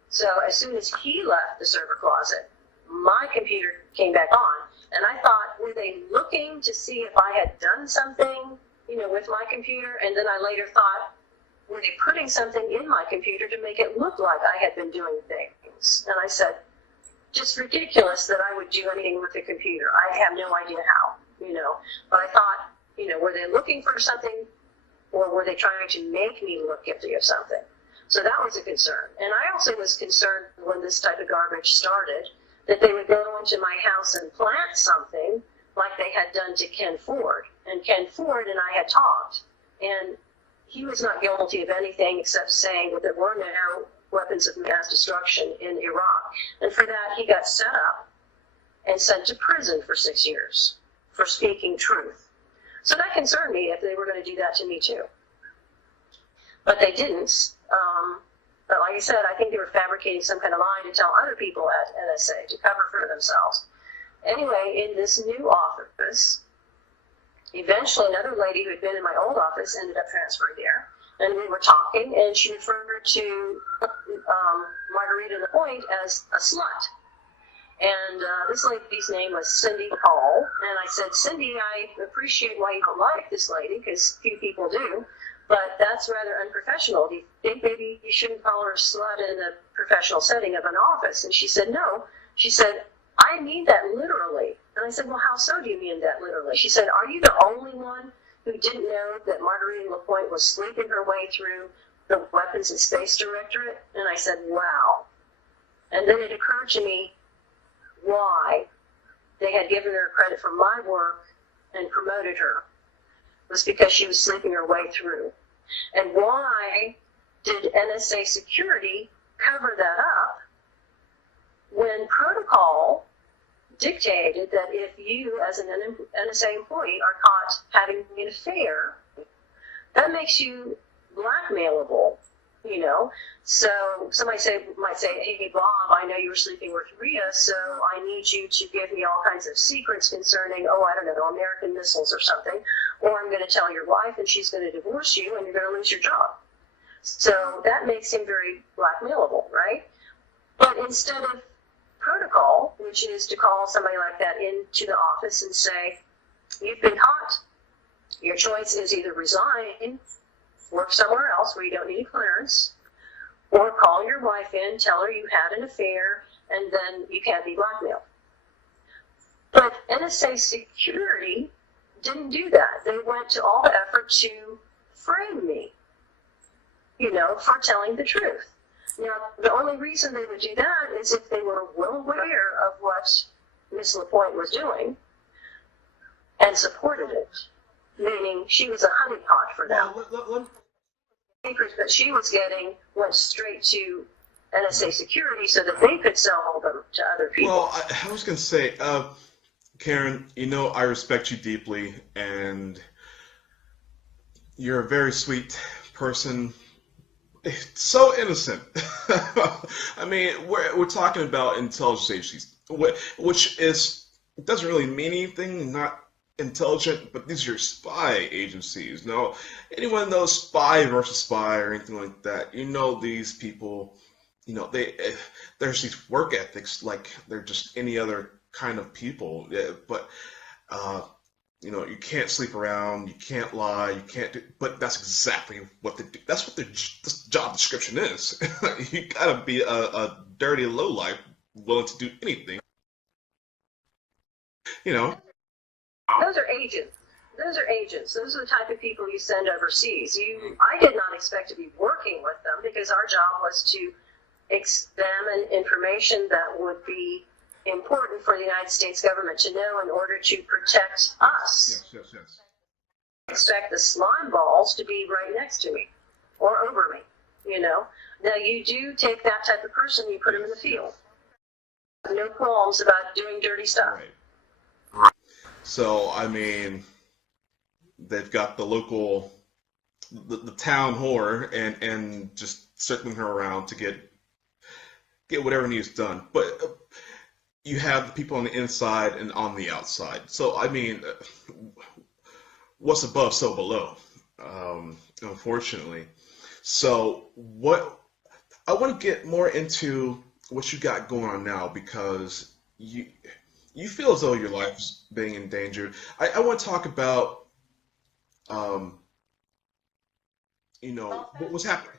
So as soon as he left the server closet, my computer came back on, and I thought, were they looking to see if I had done something, you know, with my computer? And then I later thought, were they putting something in my computer to make it look like I had been doing things? And I said, just ridiculous that I would do anything with the computer. I have no idea how, you know. But I thought, you know, were they looking for something, or were they trying to make me look guilty of something? So that was a concern. And I also was concerned when this type of garbage started, that they would go into my house and plant something like they had done to Ken Ford. And Ken Ford and I had talked, and he was not guilty of anything except saying that there were no weapons of mass destruction in Iraq. And for that, he got set up and sent to prison for 6 years for speaking truth. So that concerned me if they were going to do that to me too. But they didn't. But like I said, I think they were fabricating some kind of lie to tell other people at NSA to cover for themselves. Anyway, in this new office, eventually another lady who had been in my old office ended up transferring there. And we were talking, and she referred to Margarita LaPointe as a slut. And this lady's name was Cindy Hall. And I said, Cindy, I appreciate why you don't like this lady, because few people do, but that's rather unprofessional. Do you think maybe you shouldn't call her a slut in a professional setting of an office? And she said, no. She said, I mean that literally. And I said, well, how so do you mean that literally? She said, are you the only one who didn't know that Margarita LaPointe was sleeping her way through the Weapons and Space Directorate? And I said, wow. And then it occurred to me why they had given her credit for my work and promoted her was because she was sleeping her way through. And why did NSA security cover that up when protocol dictated that if you, as an NSA employee, are caught having an affair, that makes you blackmailable, you know? So somebody might say, hey, Bob, I know you were sleeping with Rhea, so I need you to give me all kinds of secrets concerning, I don't know, American missiles or something, or I'm going to tell your wife and she's going to divorce you and you're going to lose your job. So that makes him very blackmailable, right? But instead of protocol, which is to call somebody like that into the office and say, you've been caught. Your choice is either resign, work somewhere else where you don't need a clearance, or call your wife in, tell her you had an affair, and then you can't be blackmailed. But NSA security didn't do that. They went to all the effort to frame me, you know, for telling the truth. Now, the only reason they would do that is if they were well aware of what Miss LaPointe was doing and supported it, meaning she was a honeypot for them. Papers that she was getting went straight to NSA security so that they could sell them to other people. Well, I was going to say, Karen, you know, I respect you deeply, and you're a very sweet person. It's so innocent. I mean, we're talking about intelligence agencies, which doesn't really mean anything, not intelligent, but these are spy agencies. Now, anyone knows spy versus spy or anything like that, you know, these people, you know, there's these work ethics like they're just any other kind of people. Yeah, but you know, you can't sleep around, you can't lie, you can't do, but that's exactly what they do. That's what their job description is. You gotta be a dirty lowlife willing to do anything. You know. Those are agents. Those are agents. Those are the type of people you send overseas. I did not expect to be working with them because our job was to examine information that would be important for the United States government to know in order to protect us. Yes. I expect the slime balls to be right next to me or over me, you know. Now, you do take that type of person, you put them in the field. No qualms about doing dirty stuff. Right. So, I mean, they've got the local, the town whore and just circling her around to get whatever needs done. But you have the people on the inside and on the outside. So, I mean, what's above, so below, unfortunately. So, I want to get more into what you got going on now, because you feel as though your life is being endangered. I want to talk about, you know, what was happening.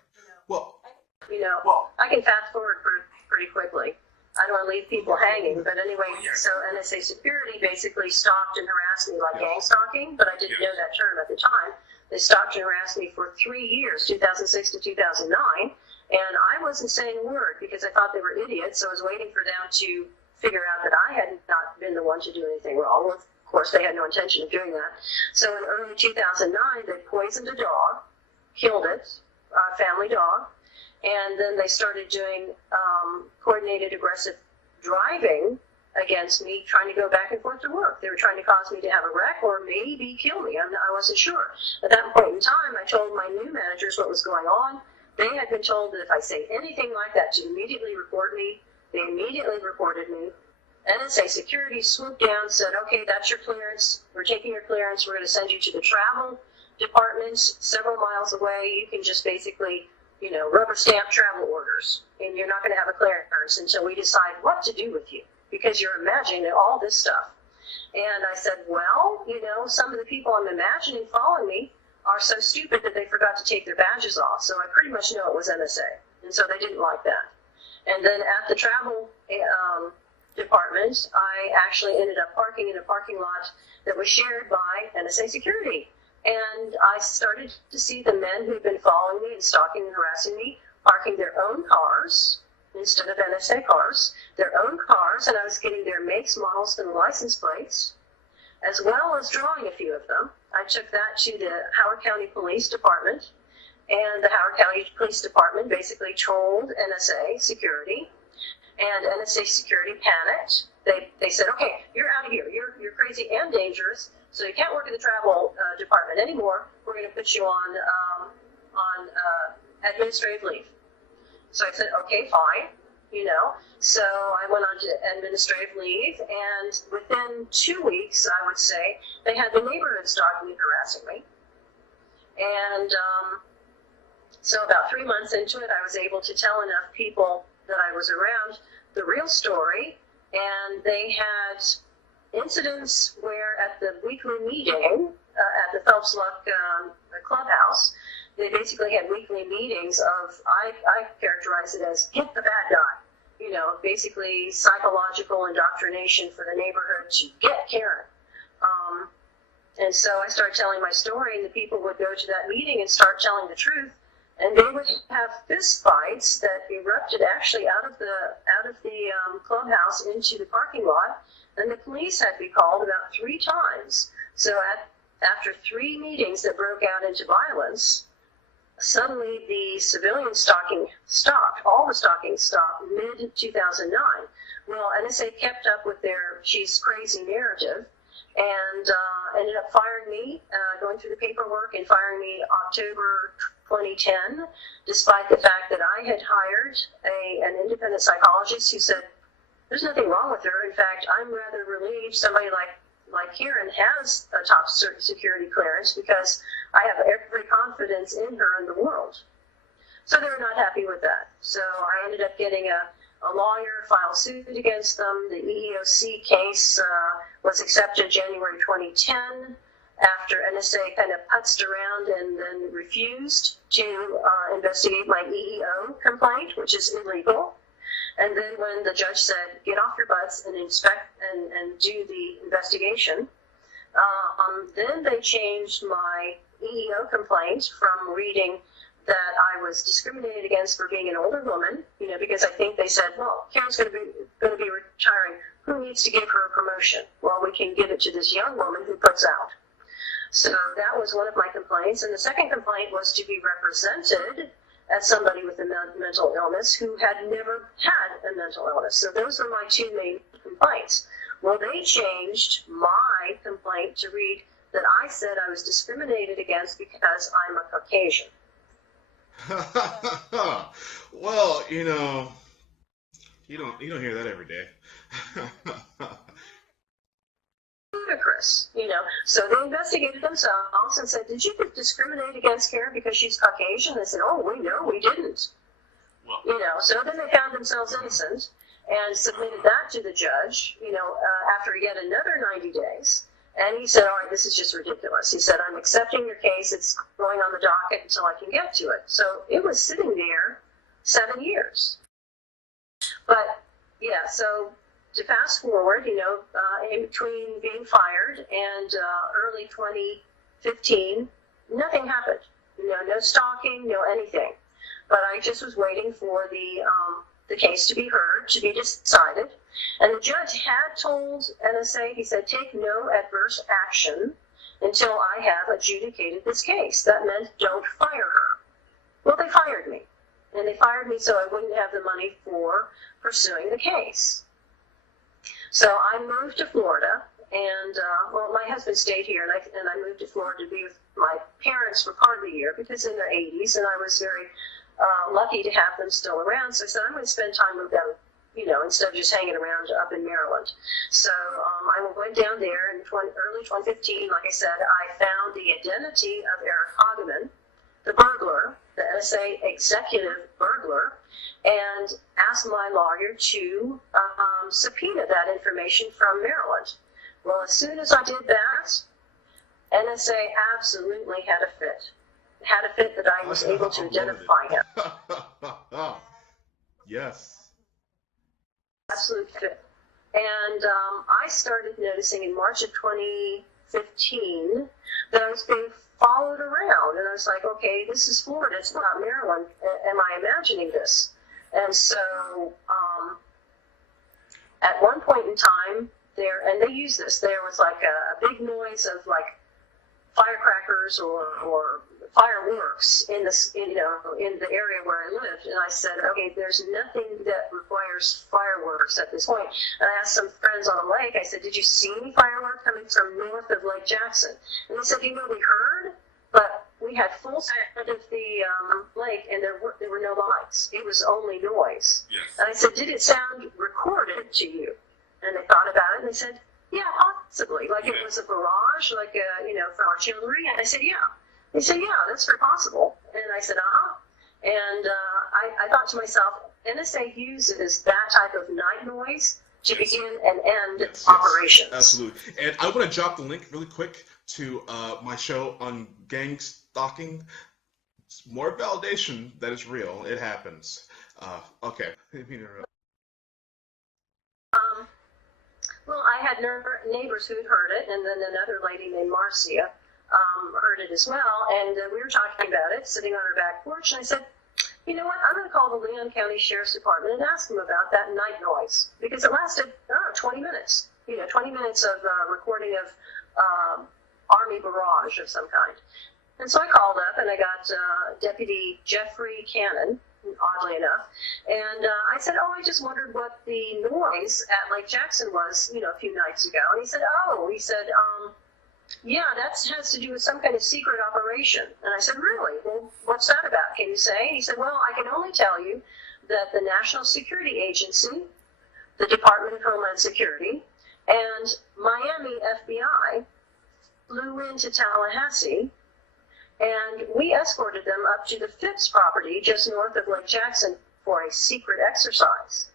I can fast forward pretty quickly. I don't want to leave people hanging, but anyway, so NSA security basically stalked and harassed me like gang stalking, but I didn't know that term at the time. They stalked and harassed me for 3 years, 2006 to 2009, and I wasn't saying a word because I thought they were idiots, so I was waiting for them to figure out that I had not been the one to do anything wrong. Well, of course, they had no intention of doing that. So in early 2009, they poisoned a dog, killed it, a family dog, and then they started doing coordinated aggressive driving against me, trying to go back and forth to work. They were trying to cause me to have a wreck or maybe kill me. I wasn't sure. At that point in time, I told my new managers what was going on. They had been told that if I say anything like that, to immediately report me. They immediately reported me. NSA security swooped down, said, okay, that's your clearance. We're taking your clearance. We're going to send you to the travel department several miles away. You can just basically, rubber stamp travel orders, and you're not going to have a clearance until we decide what to do with you, because you're imagining all this stuff. And I said, well, some of the people I'm imagining following me are so stupid that they forgot to take their badges off, so I pretty much know it was NSA, and so they didn't like that. And then at the travel department, I actually ended up parking in a parking lot that was shared by NSA security. And I started to see the men who'd been following me and stalking and harassing me parking their own cars instead of NSA cars, their own cars, and I was getting their makes, models, and license plates, as well as drawing a few of them. I took that to the Howard County Police Department, And the Howard County Police Department basically told NSA Security, and NSA Security panicked. They said, okay, you're out of here. You're crazy and dangerous, so you can't work in the travel department anymore. We're going to put you on administrative leave. So I said, okay, fine. So I went on to administrative leave, and within 2 weeks, I would say, they had the neighborhood stalking and harassing me. And so about 3 months into it, I was able to tell enough people that I was around the real story, and they had incidents where at the weekly meeting at the Phelps Luck clubhouse, they basically had weekly meetings of, I characterize it as hit the bad guy. Basically psychological indoctrination for the neighborhood to get Karen. And so I started telling my story, and the people would go to that meeting and start telling the truth, and they would have fist fights that erupted actually out of the clubhouse into the parking lot, and the police had to be called about 3 times. So after 3 meetings that broke out into violence, suddenly the civilian stalking stopped. All the stalking stopped mid-2009. Well, NSA kept up with their she's crazy narrative, and ended up firing me, going through the paperwork and firing me October 2010, despite the fact that I had hired an independent psychologist who said, there's nothing wrong with her. In fact, I'm rather relieved somebody like Karen has a top security clearance, because I have every confidence in her in the world. So they were not happy with that. So I ended up getting a lawyer, filed suit against them. The EEOC case was accepted January 2010 after NSA kind of putzed around and then refused to investigate my EEO complaint, which is illegal. And then when the judge said, get off your butts and inspect and do the investigation, then they changed my EEO complaint from reading that I was discriminated against for being an older woman, because I think they said, well, Karen's going to be retiring. Who needs to give her a promotion? Well, we can give it to this young woman who puts out. So that was one of my complaints. And the second complaint was to be represented as somebody with a mental illness who had never had a mental illness. So those were my 2 main complaints. Well, they changed my complaint to read that I said I was discriminated against because I'm a Caucasian. Well, you don't hear that every day. Ludicrous, So they investigated themselves and said, did you discriminate against Karen because she's Caucasian? They said, oh, we didn't. So then they found themselves innocent and submitted that to the judge, after yet another 90 days. And he said, all right, this is just ridiculous. He said, I'm accepting your case. It's going on the docket until I can get to it. So it was sitting there 7 years. But, yeah, so to fast forward, in between being fired and early 2015, nothing happened. No stalking, no anything. But I just was waiting for the case to be heard, to be decided. And the judge had told NSA, he said, take no adverse action until I have adjudicated this case. That meant don't fire her. Well, they fired me. And they fired me so I wouldn't have the money for pursuing the case. So I moved to Florida, and my husband stayed here, and I moved to Florida to be with my parents for part of the year, because in their 80s, and I was very lucky to have them still around. So I said, I'm going to spend time with them, instead of just hanging around up in Maryland. So I went down there in early 2015. Like I said, I found the identity of Eric Hageman, the burglar, the NSA executive burglar, and asked my lawyer to subpoena that information from Maryland. Well, as soon as I did that, NSA absolutely had a fit. Had a fit that I was able to identify him. Yes. Absolute fit. And I started noticing in March of 2015 that I was being followed around. And I was like, okay, this is Florida, it's not Maryland. Am I imagining this? And so at one point in time, and they used this, there was like a big noise of like firecrackers or fireworks in this, in the area where I lived, and I said, okay, there's nothing that requires fireworks at this point. And I asked some friends on the lake, I said, did you see any fireworks coming from north of Lake Jackson? And they said, we heard, but we had full sight of the lake, and there were no lights. It was only noise. Yes. And I said, did it sound recorded to you? And they thought about it, and they said, yeah, possibly. Like it was a barrage, like, from artillery. And I said, yeah. They said, yeah, that's very possible. And I said, uh-huh. And I thought to myself, NSA uses that type of night noise to begin and end operations. Absolutely. And I want to drop the link really quick to my show on gang stalking. It's more validation that it's real. It happens. Okay. Well, I had neighbors who had heard it, and then another lady named Marcia heard it as well, and we were talking about it, sitting on her back porch, and I said, you know what, I'm going to call the Leon County Sheriff's Department and ask them about that night noise, because it lasted, 20 minutes, 20 minutes of recording of Army barrage of some kind. And so I called up, and I got Deputy Jeffrey Cannon, oddly enough, and I said, I just wondered what the noise at Lake Jackson was, a few nights ago. And he said, yeah, that has to do with some kind of secret operation. And I said, really? Well, what's that about? Can you say? And he said, well, I can only tell you that the National Security Agency, the Department of Homeland Security, and Miami FBI flew into Tallahassee, and we escorted them up to the Phipps property just north of Lake Jackson for a secret exercise.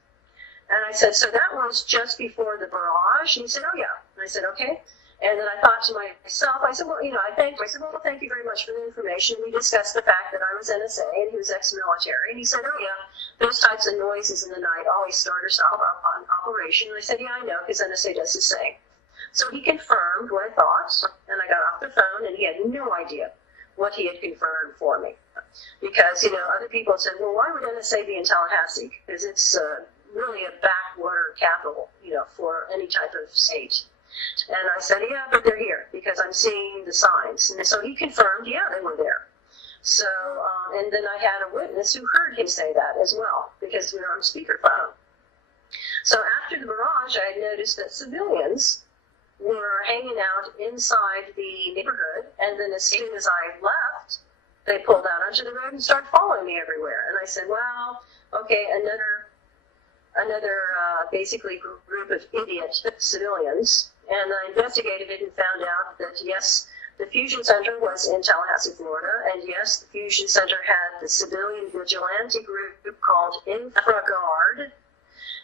And I said, so that was just before the barrage? And he said, oh, yeah. And I said, okay. And then I thought to myself, I said, well, I thanked him. I said, well, thank you very much for the information. We discussed the fact that I was NSA and he was ex-military. And he said, oh, yeah, those types of noises in the night always start or stop on operation. And I said, yeah, I know, because NSA does the same. So he confirmed what I thought, and I got off the phone, and he had no idea what he had confirmed for me. Because, other people said, well, why would NSA be in Tallahassee? Because it's really a backwater capital, for any type of state. And I said, yeah, but they're here, because I'm seeing the signs. And so he confirmed, yeah, they were there. So, and then I had a witness who heard him say that as well, because we were on speakerphone. So after the barrage, I had noticed that civilians were hanging out inside the neighborhood, and then as soon as I left, they pulled out onto the road and started following me everywhere. And I said, well, okay, another basically group of idiot civilians. And I investigated it and found out that, yes, the Fusion Center was in Tallahassee, Florida, and yes, the Fusion Center had the civilian vigilante group called InfraGuard.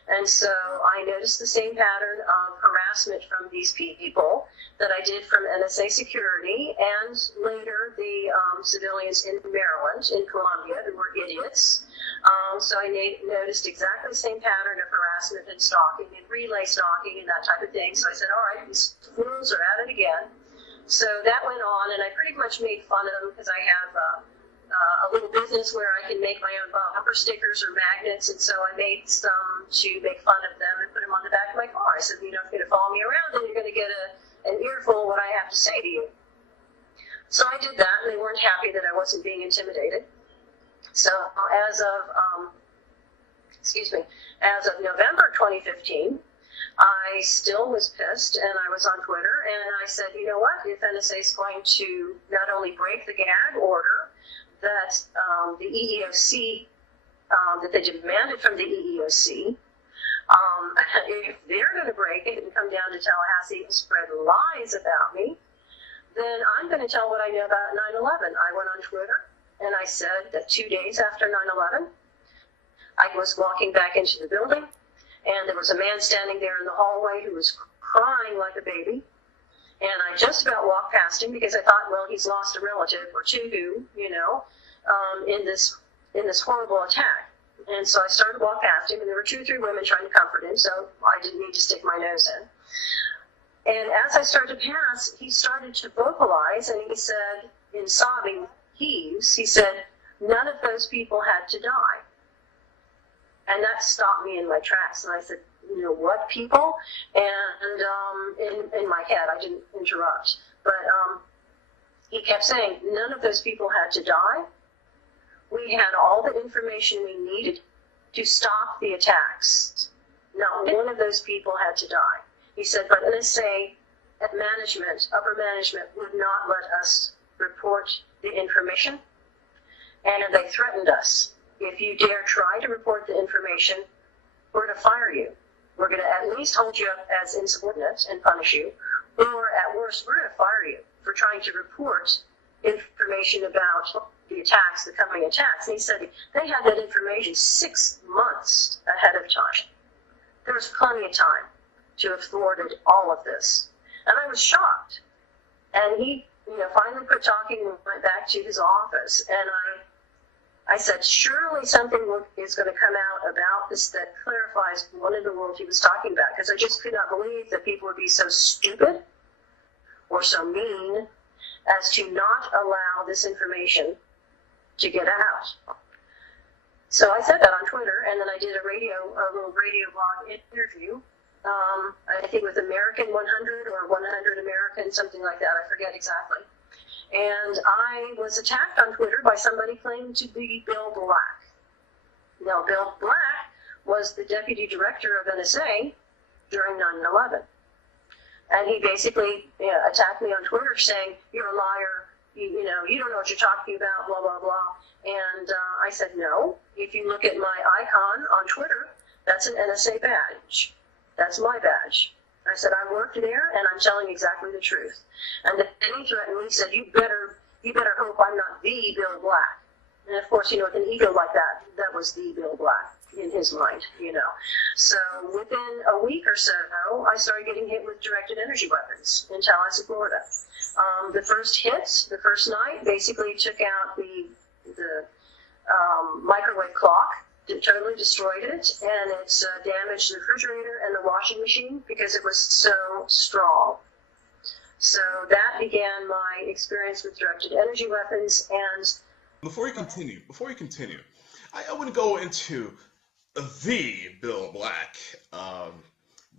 And so I noticed the same pattern of harassment from these people that I did from NSA Security, and later the civilians in Maryland, in Columbia, who were idiots. So I noticed exactly the same pattern of harassment and stalking and relay stalking and that type of thing. So I said, all right, these fools are at it again. So that went on, and I pretty much made fun of them, because I have a little business where I can make my own bumper stickers or magnets, and so I made some to make fun of them and put them on the back of my car. I said, if you're going to follow me around, then you're going to get an earful of what I have to say to you. So I did that, and they weren't happy that I wasn't being intimidated. So as of November 2015, I still was pissed, and I was on Twitter, and I said, you know what, if NSA is going to not only break the gag order that the EEOC, that they demanded from the EEOC, if they're going to break it and come down to Tallahassee and spread lies about me, then I'm going to tell what I know about 9/11. I went on Twitter, and I said that 2 days after 9/11, I was walking back into the building, and there was a man standing there in the hallway who was crying like a baby. And I just about walked past him because I thought, well, he's lost a relative or two, in this horrible attack. And so I started to walk past him, and there were 2 or 3 women trying to comfort him, so I didn't need to stick my nose in. And as I started to pass, he started to vocalize, and he said, in sobbing heaves, he said, none of those people had to die. And that stopped me in my tracks. And I said, what people? And in my head, I didn't interrupt. But he kept saying none of those people had to die. We had all the information we needed to stop the attacks. Not one of those people had to die. He said, but NSA management, upper management, would not let us report the information, and they threatened us. If you dare try to report the information, we're going to fire you. We're going to at least hold you up as insubordinate and punish you, or at worst, we're going to fire you for trying to report information about the attacks, the coming attacks. And he said they had that information 6 months ahead of time. There was plenty of time to have thwarted all of this. And I was shocked. And he, finally quit talking and went back to his office. And I said, surely something is going to come out about this that clarifies what in the world he was talking about, because I just could not believe that people would be so stupid or so mean as to not allow this information to get out. So I said that on Twitter, and then I did a little radio blog interview, I think with American 100 or 100 American, something like that, I forget exactly. And I was attacked on Twitter by somebody claiming to be Bill Black. Now, Bill Black was the deputy director of NSA during 9/11. And he basically attacked me on Twitter saying, you're a liar, you don't know what you're talking about, blah, blah, blah. And I said, no, if you look at my icon on Twitter, that's an NSA badge. That's my badge. I said, I worked there, and I'm telling exactly the truth. And then he threatened me, he said, you better hope I'm not the Bill Black. And of course, with an ego like that, that was the Bill Black in his mind, So within a week or so, I started getting hit with directed energy weapons in Tallahassee, Florida. The first hit, the first night, basically took out the microwave clock. It totally destroyed it, and it damaged the refrigerator and the washing machine because it was so strong. So that began my experience with directed energy weapons. And before you continue, I want to go into the Bill Black,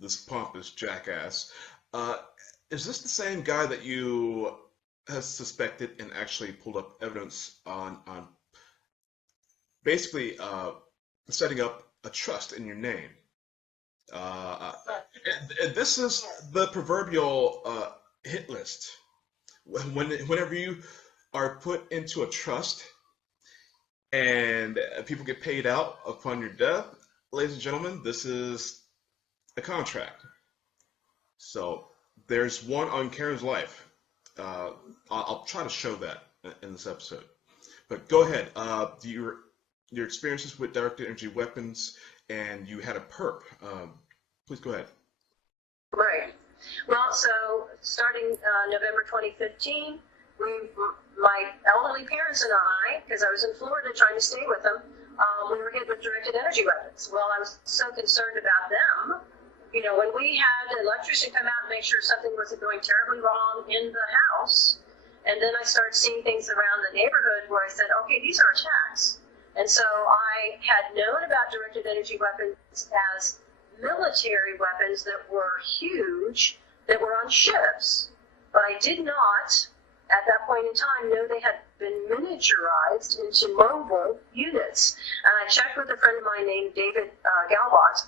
this pompous jackass. Is this the same guy that you have suspected and actually pulled up evidence on basically setting up a trust in your name? And this is the proverbial hit list. Whenever you are put into a trust and people get paid out upon your death, ladies and gentlemen, this is a contract. So there's one on Karen's life. I'll try to show that in this episode. But go ahead. Your experiences with directed energy weapons, and you had a perp. Please go ahead. Right. Well, so starting November 2015, my elderly parents and I, because I was in Florida trying to stay with them, we were hit with directed energy weapons. Well, I was so concerned about them. When we had an electrician come out and make sure something wasn't going terribly wrong in the house, and then I started seeing things around the neighborhood where I said, okay, these are attacks. And so I had known about directed energy weapons as military weapons that were huge, that were on ships. But I did not, at that point in time, know they had been miniaturized into mobile units. And I checked with a friend of mine named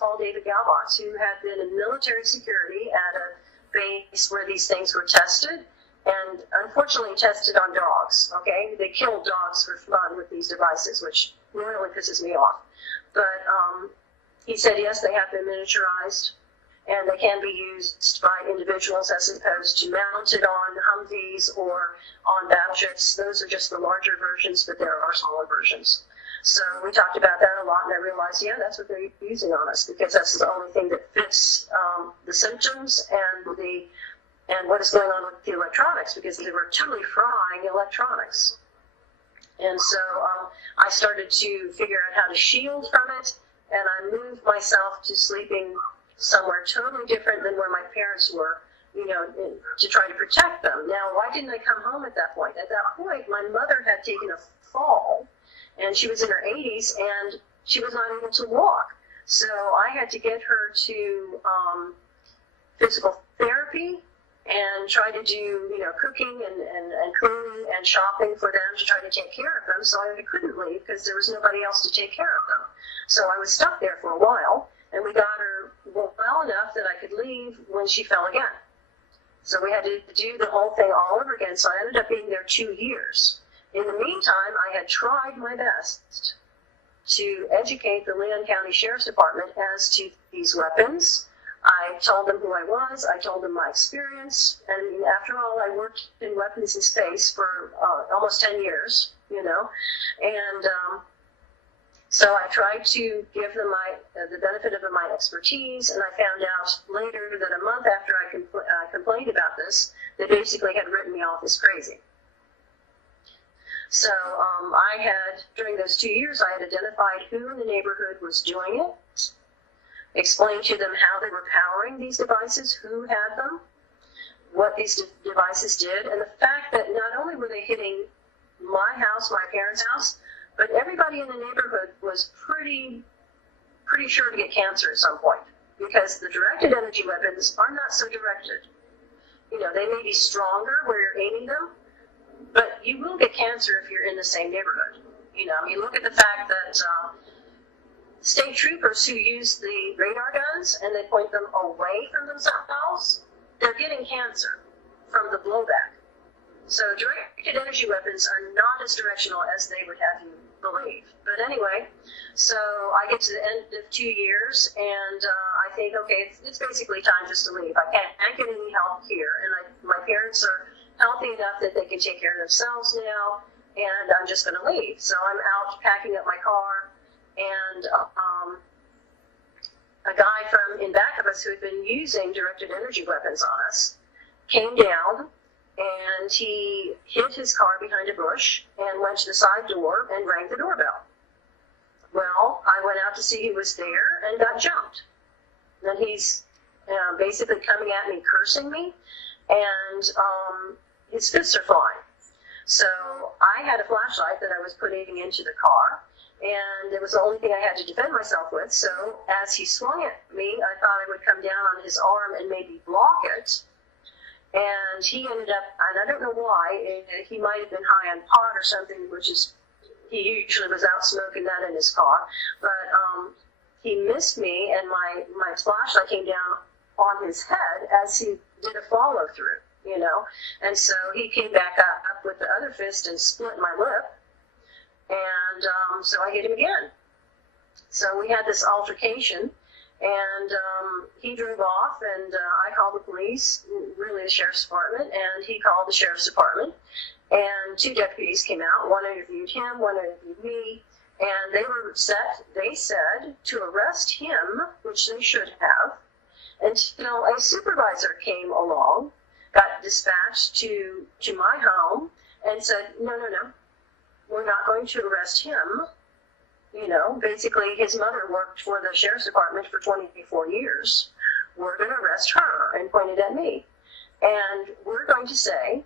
Paul David Galbots, who had been in military security at a base where these things were tested, and unfortunately tested on dogs, okay? They killed dogs for fun with these devices, which really pisses me off. But he said, yes, they have been miniaturized, and they can be used by individuals as opposed to mounted on Humvees or on battleships. Those are just the larger versions, but there are smaller versions. So we talked about that a lot, and I realized, yeah, that's what they're using on us, because that's the only thing that fits the symptoms and what is going on with the electronics, because they were totally frying electronics. And so I started to figure out how to shield from it, and I moved myself to sleeping somewhere totally different than where my parents were, to try to protect them. Now, why didn't I come home at that point? At that point, my mother had taken a fall, and she was in her 80s, and she was not able to walk. So I had to get her to physical therapy, and try to do, cooking and cleaning and shopping for them to try to take care of them. So I couldn't leave because there was nobody else to take care of them. So I was stuck there for a while, and we got her well enough that I could leave when she fell again. So we had to do the whole thing all over again. So I ended up being there 2 years. In the meantime, I had tried my best to educate the Leon County Sheriff's Department as to these weapons. I told them who I was. I told them my experience. And after all, I worked in weapons and space for almost 10 years, And so I tried to give them the benefit of my expertise, and I found out later that a month after I complained about this, they basically had written me off as crazy. So I had, during those 2 years, I had identified who in the neighborhood was doing it, explained to them how they were powering these devices, who had them, what these devices did, and the fact that not only were they hitting my house, my parents' house, but everybody in the neighborhood was pretty sure to get cancer at some point, because the directed energy weapons are not so directed. They may be stronger where you're aiming them, but you will get cancer if you're in the same neighborhood. You look at the fact that state troopers who use the radar guns and they point them away from themselves, they're getting cancer from the blowback. So directed energy weapons are not as directional as they would have you believe. But anyway, so I get to the end of 2 years, and I think, okay, it's basically time just to leave. I can't get any help here, and my parents are healthy enough that they can take care of themselves now, and I'm just going to leave. So I'm out packing up my car, and a guy from in back of us who had been using directed energy weapons on us came down, and he hid his car behind a bush and went to the side door and rang the doorbell. Well, I went out to see who was there and got jumped. And he's basically coming at me, cursing me, and his fists are flying. So I had a flashlight that I was putting into the car, and it was the only thing I had to defend myself with. So as he swung at me, I thought I would come down on his arm and maybe block it. And he ended up, and I don't know why, he might have been high on pot or something, which is, he usually was out smoking that in his car. But he missed me, and my flashlight came down on his head as he did a follow through, And so he came back up with the other fist and split my lip. And so I hit him again. So we had this altercation. And he drove off, and I called the police, really the sheriff's department, and he called the sheriff's department. And 2 deputies came out. One interviewed him, one interviewed me, and they were set, they said, to arrest him, which they should have, until a supervisor came along, got dispatched to my home, and said, no, we're not going to arrest him. Basically his mother worked for the sheriff's department for 24 years. We're going to arrest her, and pointed at me. And we're going to say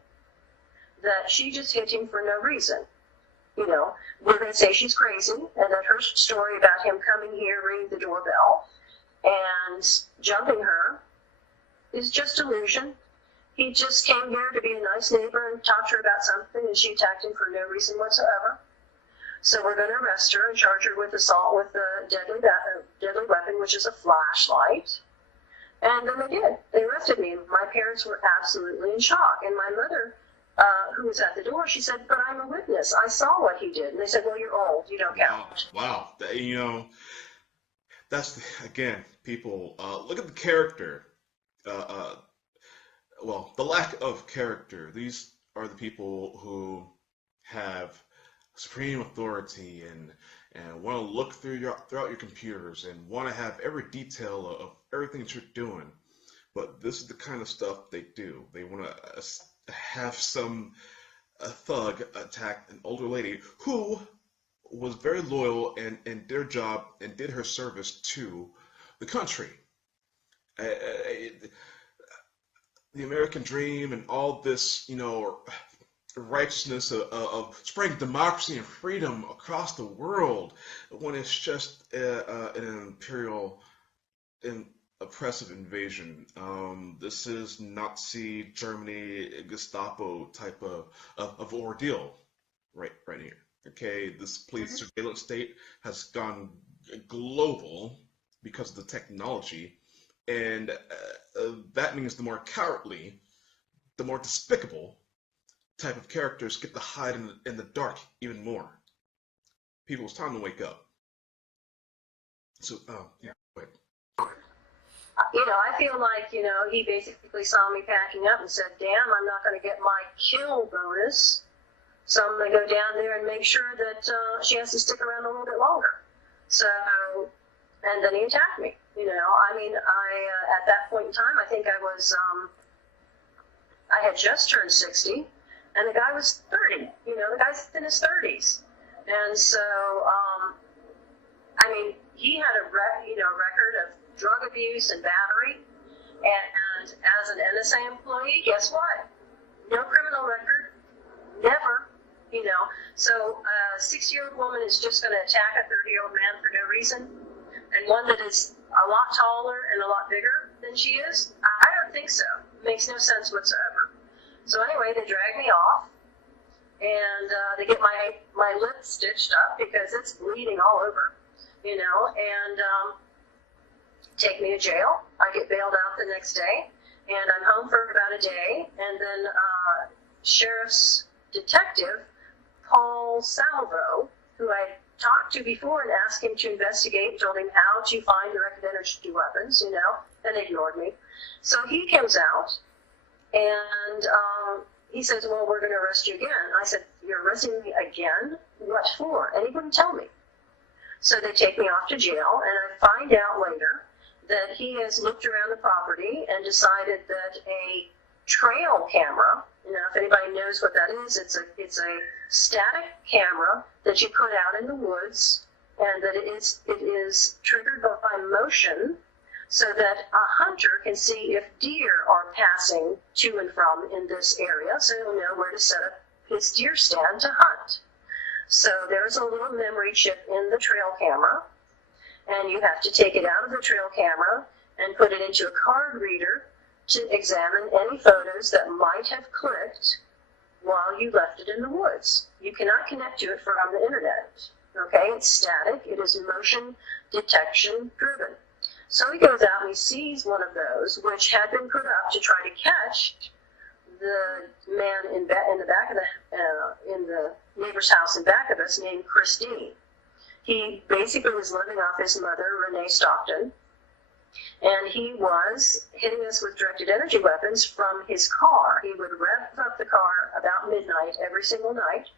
that she just hit him for no reason. We're going to say she's crazy, and that her story about him coming here, ringing the doorbell, and jumping her is just delusion. He just came here to be a nice neighbor and talk to her about something, and she attacked him for no reason whatsoever. So we're going to arrest her and charge her with assault with a deadly weapon, which is a flashlight. And then they did. They arrested me. My parents were absolutely in shock. And my mother, who was at the door, she said, but I'm a witness. I saw what he did. And they said, well, you're old. You don't count. Wow. That's, again, people, look at the character. Well, the lack of character. These are the people who have supreme authority and want to look throughout your computers and want to have every detail of everything that you're doing. But this is the kind of stuff they do. They want to have a thug attack an older lady who was very loyal and did her job and did her service to the country. The American dream and all this, righteousness of spreading democracy and freedom across the world, when it's just an imperial oppressive invasion. This is Nazi Germany, Gestapo type of ordeal right here. Okay, this police surveillance state has gone global because of the technology, and that means the more cowardly, the more despicable type of characters get to hide in the dark even more. People, it's time to wake up. So, yeah, wait. I feel like, he basically saw me packing up and said, damn, I'm not going to get my kill bonus. So I'm going to go down there and make sure that she has to stick around a little bit longer. So, and then he attacked me. At that point in time, I think I had just turned 60, and the guy was 30. The guy's in his 30s. And so, he had a record of drug abuse and battery. And as an NSA employee, guess what? No criminal record. Never. So a 60-year-old woman is just going to attack a 30-year-old man for no reason, and one that is a lot taller and a lot bigger than she is? I don't think so. It makes no sense whatsoever. So anyway, they drag me off, and they get my lip stitched up because it's bleeding all over, and take me to jail. I get bailed out the next day, and I'm home for about a day, and then sheriff's detective Paul Salvo, who I talked to before and asked him to investigate, told him how to find directed energy weapons, and ignored me. So he comes out, and he says, well, we're going to arrest you again. I said, you're arresting me again? What for? And he wouldn't tell me. So they take me off to jail, and I find out later that he has looked around the property and decided that a trail camera, if anybody knows what that is, it's a static camera that you put out in the woods, and that it is triggered by motion, so that a hunter can see if deer are passing to and from in this area, so he'll know where to set up his deer stand to hunt. So there's a little memory chip in the trail camera, and you have to take it out of the trail camera and put it into a card reader to examine any photos that might have clicked while you left it in the woods. You cannot connect to it from the internet. Okay, it's static. It is motion detection driven. So he goes out and he sees one of those, which had been put up to try to catch the man in the back of in the neighbor's house in back of us, named Christine. He basically was living off his mother, Renee Stockton, and he was hitting us with directed energy weapons from his car. He would rev up the car about midnight every single night,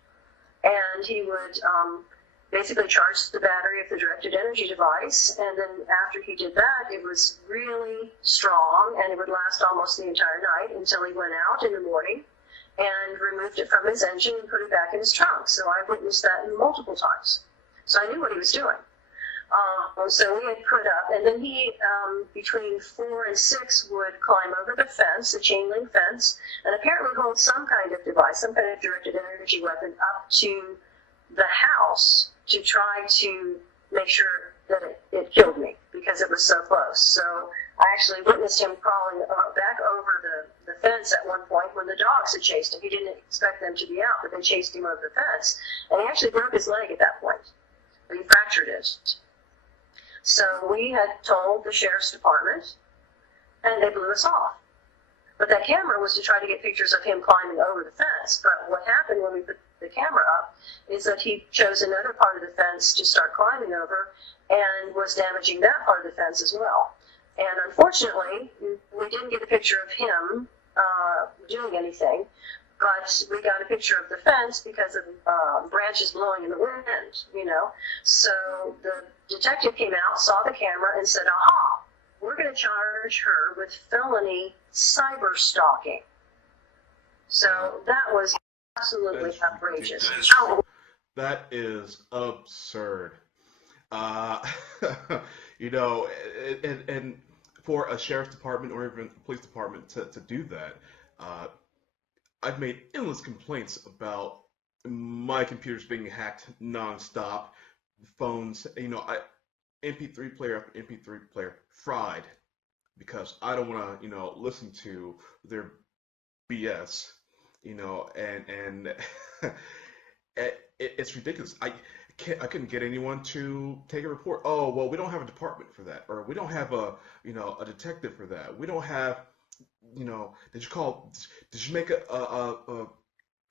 and he would basically charge the battery of the directed energy device, and then after he did that, it was really strong, and it would last almost the entire night until he went out in the morning and removed it from his engine and put it back in his trunk. So I witnessed that multiple times. So I knew what he was doing. So we had put up, and then he, between 4 and 6, would climb over the fence, the chain link fence, and apparently hold some kind of device, some kind of directed energy weapon up to the house to try to make sure that it killed me because it was so close. So I actually witnessed him crawling back over the fence at one point when the dogs had chased him. He didn't expect them to be out, but they chased him over the fence, and he actually broke his leg at that point. He fractured it. So we had told the sheriff's department, and they blew us off. But that camera was to try to get pictures of him climbing over the fence. But what happened when we put the camera up is that he chose another part of the fence to start climbing over and was damaging that part of the fence as well. And unfortunately, we didn't get a picture of him doing anything, but we got a picture of the fence because of branches blowing in the wind, So the detective came out, saw the camera, and said, aha, we're going to charge her with felony cyber stalking. So that was absolutely outrageous. That is absurd. And for a sheriff's department or even a police department to do that, I've made endless complaints about my computers being hacked nonstop, phones, MP3 player after MP3 player fried because I don't want to, listen to their BS, and it's ridiculous. I couldn't get anyone to take a report. Oh, well, we don't have a department for that, or we don't have a detective for that. We don't have, did you make a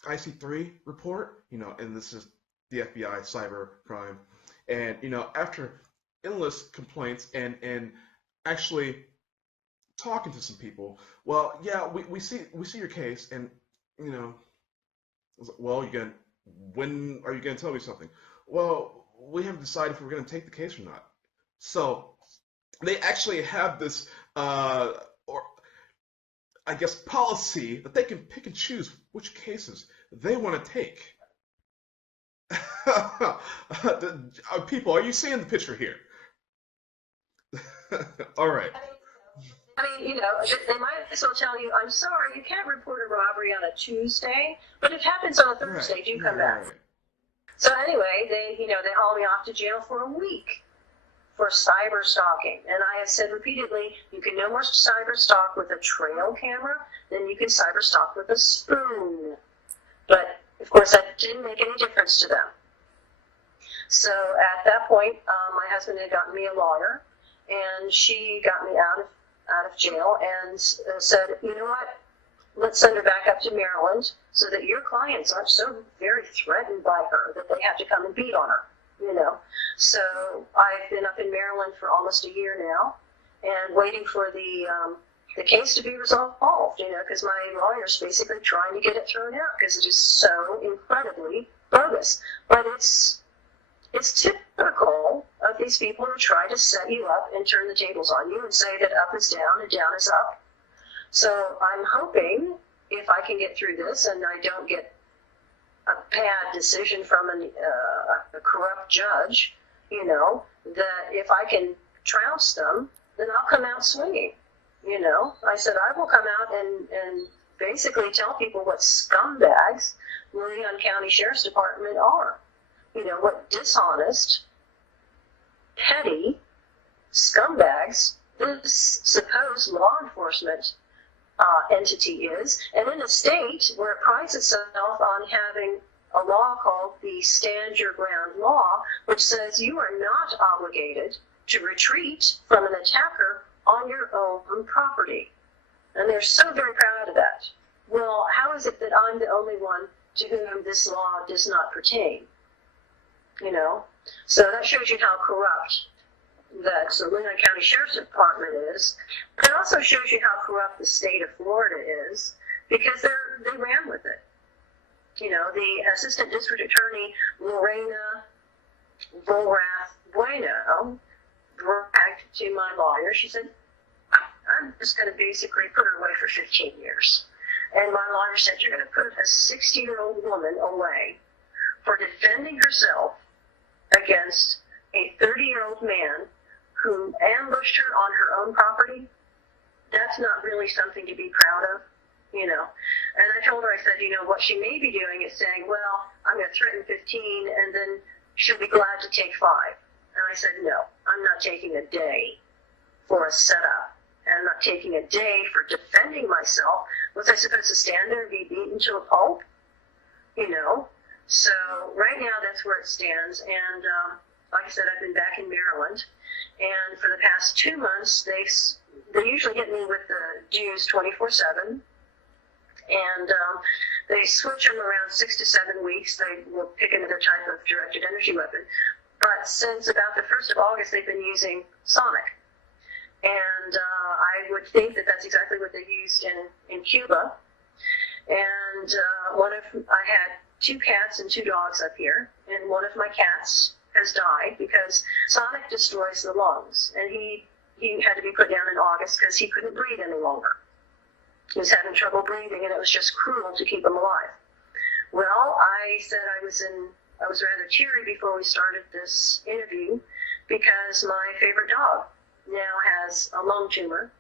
IC3 report? And this is the FBI cyber crime. And, after endless complaints and actually talking to some people, well, yeah, we see your case, and, well, when are you going to tell me something? Well, we haven't decided if we're going to take the case or not. So they actually have this, or I guess, policy that they can pick and choose which cases they want to take. People, are you seeing the picture here? All right. I mean, they might as well tell you, I'm sorry, you can't report a robbery on a Tuesday, but it happens on a Thursday, do come back. Right. So anyway, they haul me off to jail for a week for cyber stalking. And I have said repeatedly, you can no more cyber stalk with a trail camera than you can cyber stalk with a spoon. But, of course, that didn't make any difference to them. So at that point, my husband had gotten me a lawyer, and she got me out of jail and said, you know what, let's send her back up to Maryland so that your clients aren't so very threatened by her that they have to come and beat on her, So I've been up in Maryland for almost a year now and waiting for the case to be resolved, because my lawyer's basically trying to get it thrown out because it is so incredibly bogus. But it's typical of these people who try to set you up and turn the tables on you and say that up is down and down is up. So I'm hoping if I can get through this and I don't get a bad decision from a corrupt judge, that if I can trounce them, then I'll come out swinging. I said I will come out and basically tell people what scumbags Leon County Sheriff's Department are. What dishonest, petty scumbags this supposed law enforcement entity is, and in a state where it prides itself on having a law called the Stand Your Ground Law, which says you are not obligated to retreat from an attacker on your own property. And they're so very proud of that. Well, how is it that I'm the only one to whom this law does not pertain? So that shows you how corrupt that the Leon County Sheriff's Department is. But it also shows you how corrupt the state of Florida is, because they ran with it. The Assistant District Attorney, Lorena Volrath Bueno, bragged to my lawyer. She said, I'm just going to basically put her away for 15 years. And my lawyer said, you're going to put a 60-year-old woman away for defending herself against a 30-year-old man who ambushed her on her own property? That's not really something to be proud of, And I told her, I said, what she may be doing is saying, well, I'm going to threaten 15 and then she'll be glad to take 5. And I said, no, I'm not taking a day for a setup. And I'm not taking a day for defending myself. Was I supposed to stand there and be beaten to a pulp? So right now that's where it stands. And like I said, I've been back in Maryland. And for the past 2 months, they usually hit me with the dues 24/7. And they switch them around 6 to 7 weeks. They will pick another type of directed energy weapon. But since about the 1st of August, they've been using sonic. And I would think that that's exactly what they used in Cuba. And I had 2 cats and 2 dogs up here, and one of my cats has died because sonic destroys the lungs. And he had to be put down in August because he couldn't breathe any longer. He was having trouble breathing, and it was just cruel to keep him alive. Well, I said I was rather teary before we started this interview because my favorite dog now has a lung tumor,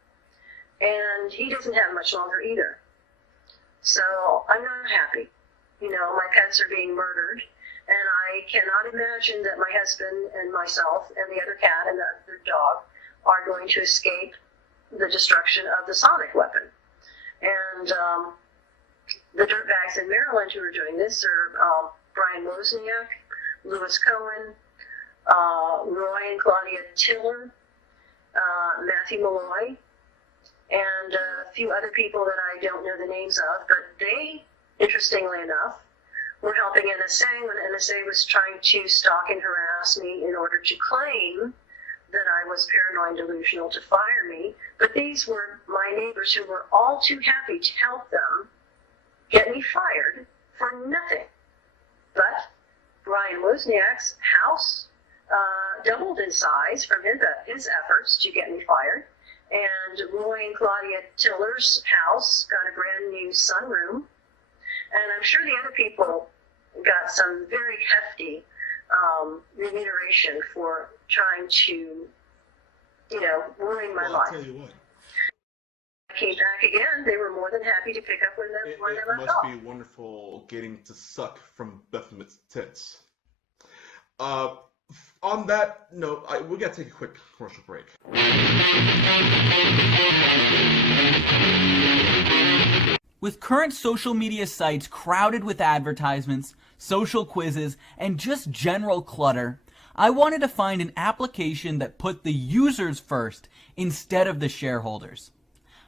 and he doesn't have much longer either. So I'm not happy. My pets are being murdered, and I cannot imagine that my husband and myself and the other cat and the other dog are going to escape the destruction of the sonic weapon. And the dirtbags in Maryland who are doing this are Brian Wozniak, Louis Cohen, Roy and Claudia Tiller, Matthew Malloy, and a few other people that I don't know the names of, but they, interestingly enough, were helping NSA when NSA was trying to stalk and harass me in order to claim that I was paranoid and delusional to fire me. But these were my neighbors who were all too happy to help them get me fired for nothing. But Brian Wozniak's house doubled in size from his efforts to get me fired. And Roy and Claudia Tiller's house got a brand new sunroom. And I'm sure the other people got some very hefty remuneration for trying to, ruin my life. I'll tell you what. I came back again. They were more than happy to pick up where they left off. It must be wonderful getting to suck from Baphomet's tits. On that note, we got to take a quick commercial break. With current social media sites crowded with advertisements, social quizzes, and just general clutter, I wanted to find an application that put the users first instead of the shareholders.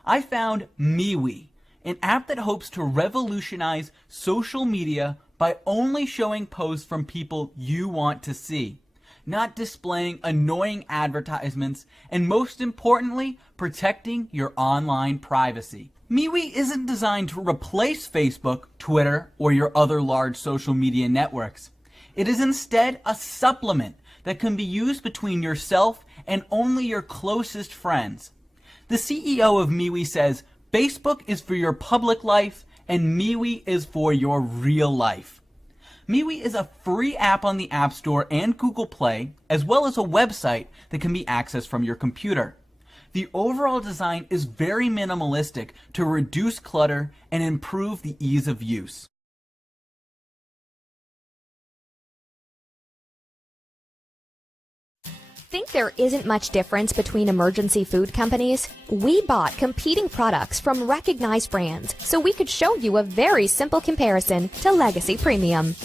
I found MeWe, an app that hopes to revolutionize social media by only showing posts from people you want to see, not displaying annoying advertisements, and most importantly, protecting your online privacy. MeWe isn't designed to replace Facebook, Twitter, or your other large social media networks. It is instead a supplement that can be used between yourself and only your closest friends. The CEO of MeWe says, Facebook is for your public life and MeWe is for your real life. MeWe is a free app on the App Store and Google Play, as well as a website that can be accessed from your computer. The overall design is very minimalistic to reduce clutter and improve the ease of use. Think there isn't much difference between emergency food companies? We bought competing products from recognized brands so we could show you a very simple comparison to Legacy Premium.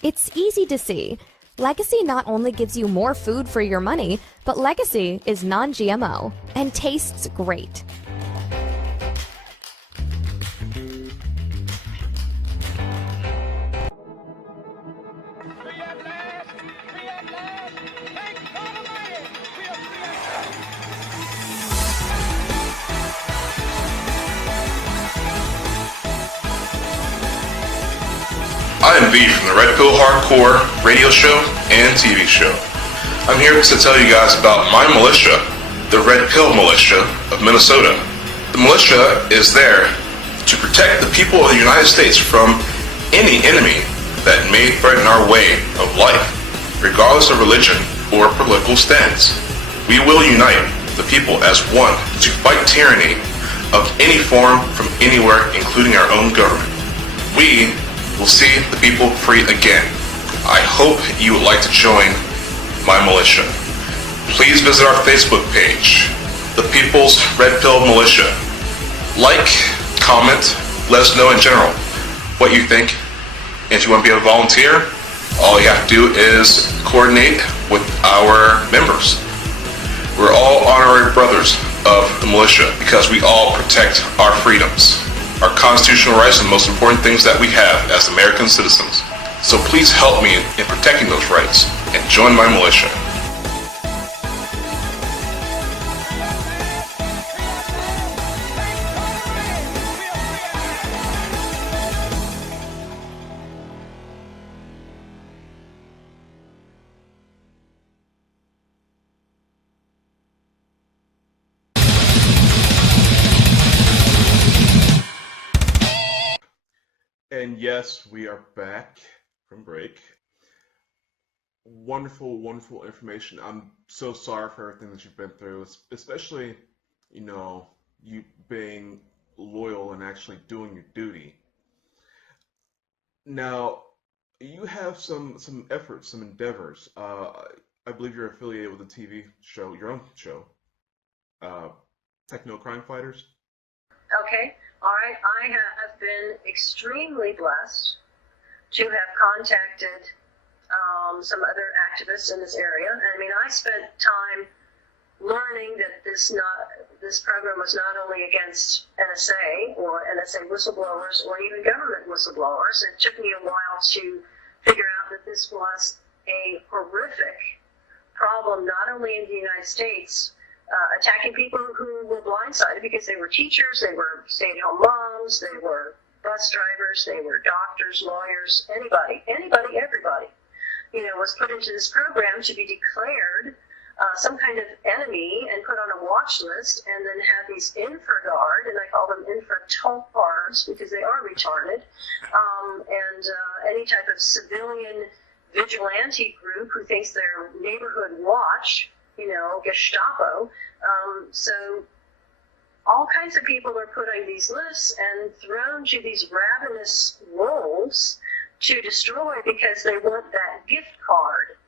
It's easy to see. Legacy not only gives you more food for your money, but Legacy is non-GMO and tastes great. I am V from the Red Pill Hardcore radio show and TV show. I'm here to tell you guys about my militia, the Red Pill Militia of Minnesota. The militia is there to protect the people of the United States from any enemy that may threaten our way of life, regardless of religion or political stance. We will unite the people as one to fight tyranny of any form from anywhere, including our own government. We will see the people free again. I hope you would like to join my militia. Please visit our Facebook page, The People's Red Pill Militia. Like, comment, let us know in general what you think. If you want to be a volunteer, all you have to do is coordinate with our members. We're all honorary brothers of the militia because we all protect our freedoms, our constitutional rights, and the most important things that we have as American citizens. So please help me in protecting those rights and join my militia. And yes, we are back from break. Wonderful, wonderful information. I'm so sorry for everything that you've been through, especially, you being loyal and actually doing your duty. Now, you have some efforts, some endeavors. I believe you're affiliated with a TV show, your own show, Techno Crime Fighters. Okay, all right. I have been extremely blessed to have contacted some other activists in this area. I mean, I spent time learning that this program was not only against NSA or NSA whistleblowers or even government whistleblowers. It took me a while to figure out that this was a horrific problem, not only in the United States, attacking people who were blindsided because they were teachers, they were stay-at-home moms, they were bus drivers, they were doctors, lawyers, anybody, everybody, was put into this program to be declared some kind of enemy and put on a watch list, and then have these infraguard, and I call them infratulpars because they are retarded, and any type of civilian vigilante group who thinks they're neighborhood watch, Gestapo. So all kinds of people are put on these lists and thrown to these ravenous wolves to destroy because they want that gift card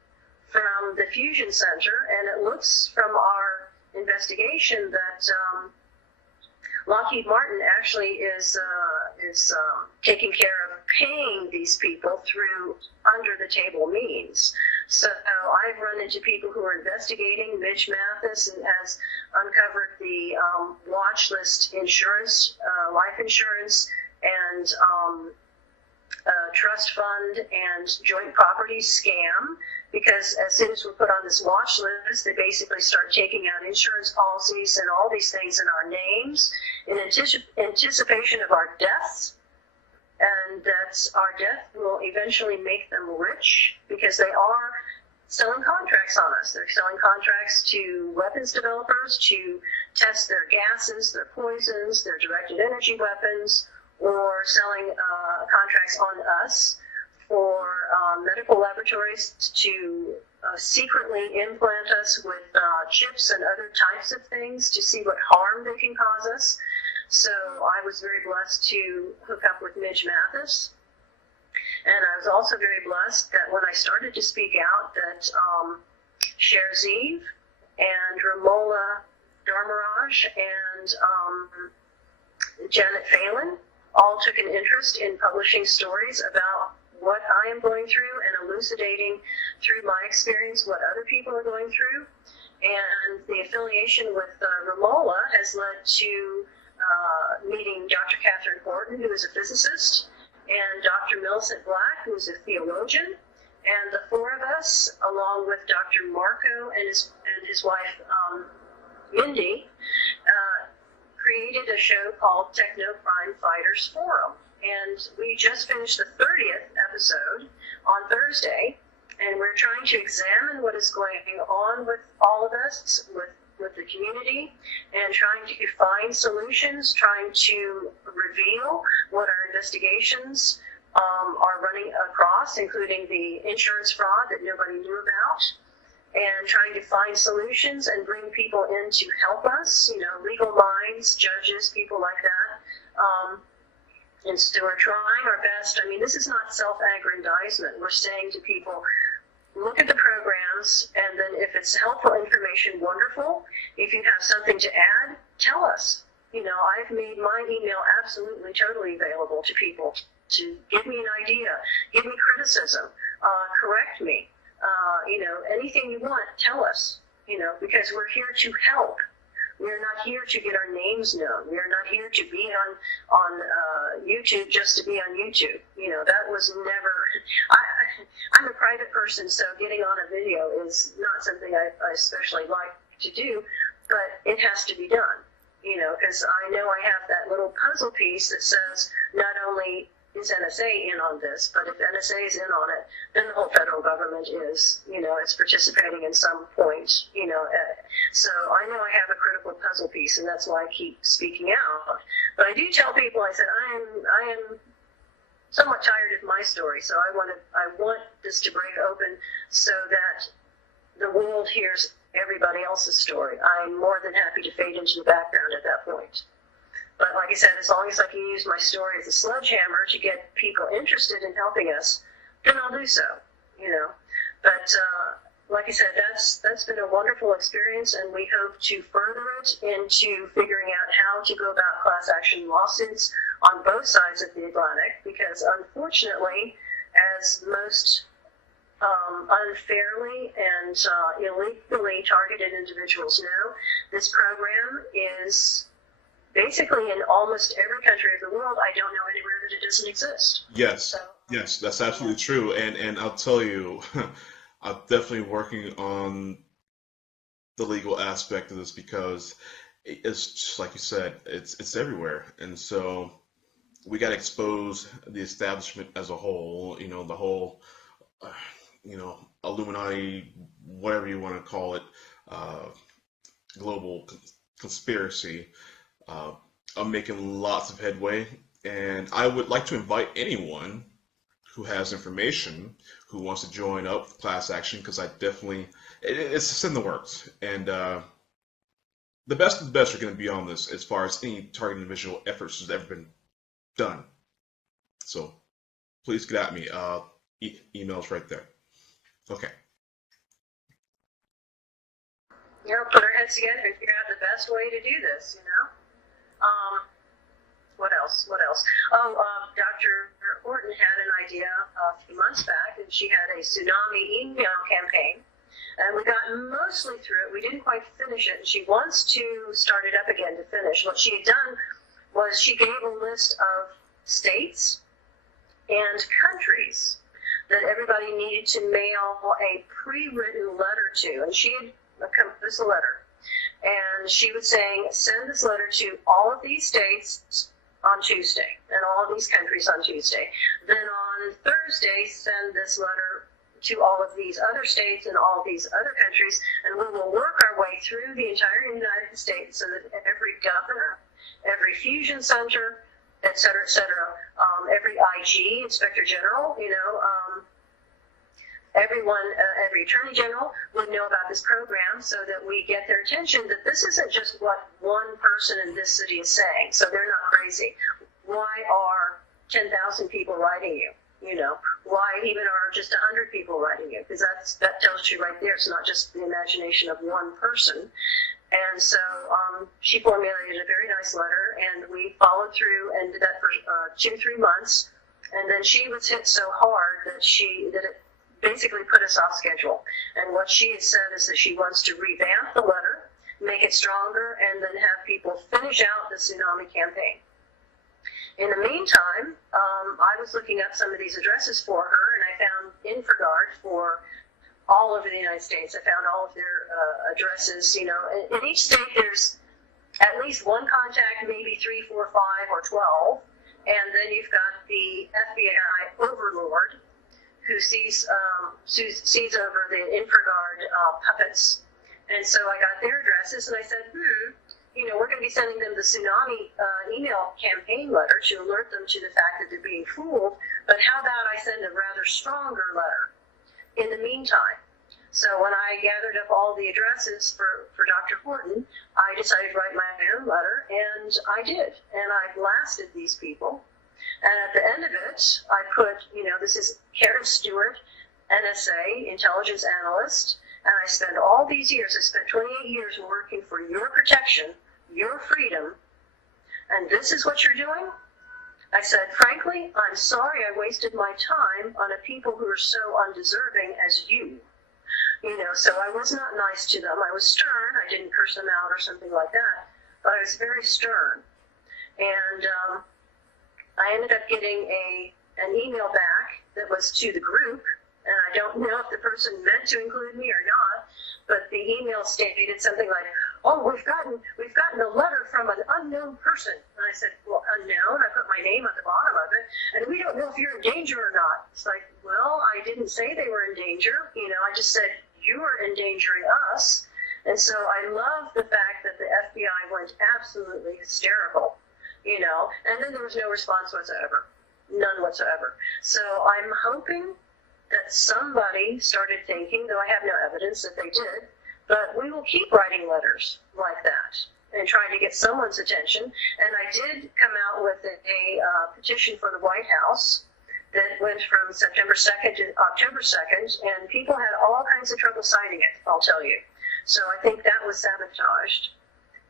from the Fusion Center. And it looks from our investigation that Lockheed Martin actually is taking care of paying these people through under-the-table means. So I've run into people who are investigating. Mitch Mathis has uncovered the watch list insurance, life insurance, and trust fund and joint property scam, because as soon as we're put on this watch list, they basically start taking out insurance policies and all these things in our names in anticipation of our deaths, and that our death will eventually make them rich because they are selling contracts on us. They're selling contracts to weapons developers to test their gases, their poisons, their directed energy weapons, or selling contracts on us for medical laboratories to secretly implant us with chips and other types of things to see what harm they can cause us. So I was very blessed to hook up with Mitch Mathis. And I was also very blessed that when I started to speak out, that Sherziv and Ramola Dharmaraj and Janet Phelan all took an interest in publishing stories about what I am going through and elucidating through my experience what other people are going through. And the affiliation with Ramola has led to meeting Dr. Catherine Horton, who is a physicist, and Dr. Millicent Black, who is a theologian. And the four of us, along with Dr. Marco and his wife, Mindy, created a show called Techno Crime Fighters Forum. And we just finished the 30th episode on Thursday, and we're trying to examine what is going on with all of us, with the community, and trying to find solutions, trying to reveal what our investigations are running across, including the insurance fraud that nobody knew about, and trying to find solutions and bring people in to help us, legal minds, judges, people like that. And so we're trying our best. I mean, this is not self-aggrandizement. We're saying to people, look at the programs, and then if it's helpful information, wonderful. If you have something to add, tell us. I've made my email absolutely, totally available to people to give me an idea, give me criticism, correct me. Anything you want, tell us, because we're here to help. We're not here to get our names known. We are not here to be on YouTube just to be on YouTube. That was never. I'm a private person, so getting on a video is not something I especially like to do, but it has to be done. Because I know I have that little puzzle piece that says not only is NSA in on this, but if NSA is in on it, then the whole federal government is, it's participating in some point, so I know I have a critical puzzle piece, and that's why I keep speaking out. But I do tell people, I said, I am somewhat tired of my story, so I want this to break open so that the world hears everybody else's story. I'm more than happy to fade into the background at that point. But like I said, as long as I can use my story as a sledgehammer to get people interested in helping us, then I'll do so, you know. But like I said, that's been a wonderful experience, and we hope to further it into figuring out how to go about class action lawsuits on both sides of the Atlantic, because unfortunately, as most unfairly and illegally targeted individuals know, this program is basically in almost every country of the world. I don't know anywhere that it doesn't exist. Yes, So, yes, that's absolutely true. And I'll tell you, I'm definitely working on the legal aspect of this, because it's just like you said, it's everywhere. And so we got to expose the establishment as a whole, you know, the whole, you know, Illuminati, whatever you want to call it, global conspiracy. I'm making lots of headway, and I would like to invite anyone who has information, who wants to join up with class action, because I definitely, it's just in the works. And the best of the best are going to be on this as far as any targeted individual efforts has ever been done. So please get at me. Email's right there. Okay. you know, put our heads together and figure out the best way to do this, you know. What else? Oh, Dr. Horton had an idea a few months back, and she had a tsunami email campaign, and we got mostly through it. We didn't quite finish it, and she wants to start it up again to finish. What she had done was she gave a list of states and countries that everybody needed to mail a pre-written letter to, and she had this letter, and she was saying, send this letter to all of these states on Tuesday, and all of these countries on Tuesday. Then on Thursday, send this letter to all of these other states and all of these other countries, and we will work our way through the entire United States so that every governor, every fusion center, et cetera, every IG, Inspector General, you know, everyone, every Attorney General would know about this program, so that we get their attention that this isn't just what one person in this city is saying, so they're not crazy. Why are 10,000 people writing you? You know, why even are just 100 people writing you? Because that tells you right there, it's not just the imagination of one person. And so she formulated a very nice letter, and we followed through and did that for 2-3 months. And then she was hit so hard that it basically put us off schedule. And what she has said is that she wants to revamp the letter, make it stronger, and then have people finish out the tsunami campaign. In the meantime, I was looking up some of these addresses for her, and I found InfraGard for all over the United States. I found all of their addresses. You know, in each state there's at least one contact, maybe 3, 4, 5, or 12, and then you've got the FBI overlord who sees over the InfraGard puppets. And so I got their addresses, and I said, you know, we're going to be sending them the tsunami email campaign letter to alert them to the fact that they're being fooled, but how about I send a rather stronger letter in the meantime? So when I gathered up all the addresses for Dr. Horton, I decided to write my own letter, and I did. And I blasted these people. And at the end of it, I put, you know, this is Karen Stewart, NSA, Intelligence Analyst, and I spent all these years, I spent 28 years working for your protection, your freedom, and this is what you're doing? I said, frankly, I'm sorry I wasted my time on a people who are so undeserving as you. You know, so I was not nice to them. I was stern. I didn't curse them out or something like that, but I was very stern. And I ended up getting an email back that was to the group, and I don't know if the person meant to include me or not, but the email stated something like, oh, we've gotten a letter from an unknown person. And I said, well, unknown? I put my name at the bottom of it, and we don't know if you're in danger or not. It's like, well, I didn't say they were in danger. You know, I just said, you are endangering us. And so I love the fact that the FBI went absolutely hysterical, you know, and then there was no response whatsoever. none whatsoever. So I'm hoping that somebody started thinking, though I have no evidence that they did, but we will keep writing letters like that and trying to get someone's attention. And I did come out with a petition for the White House that went from September 2nd to October 2nd, and people had all kinds of trouble signing it, I'll tell you. So I think that was sabotaged.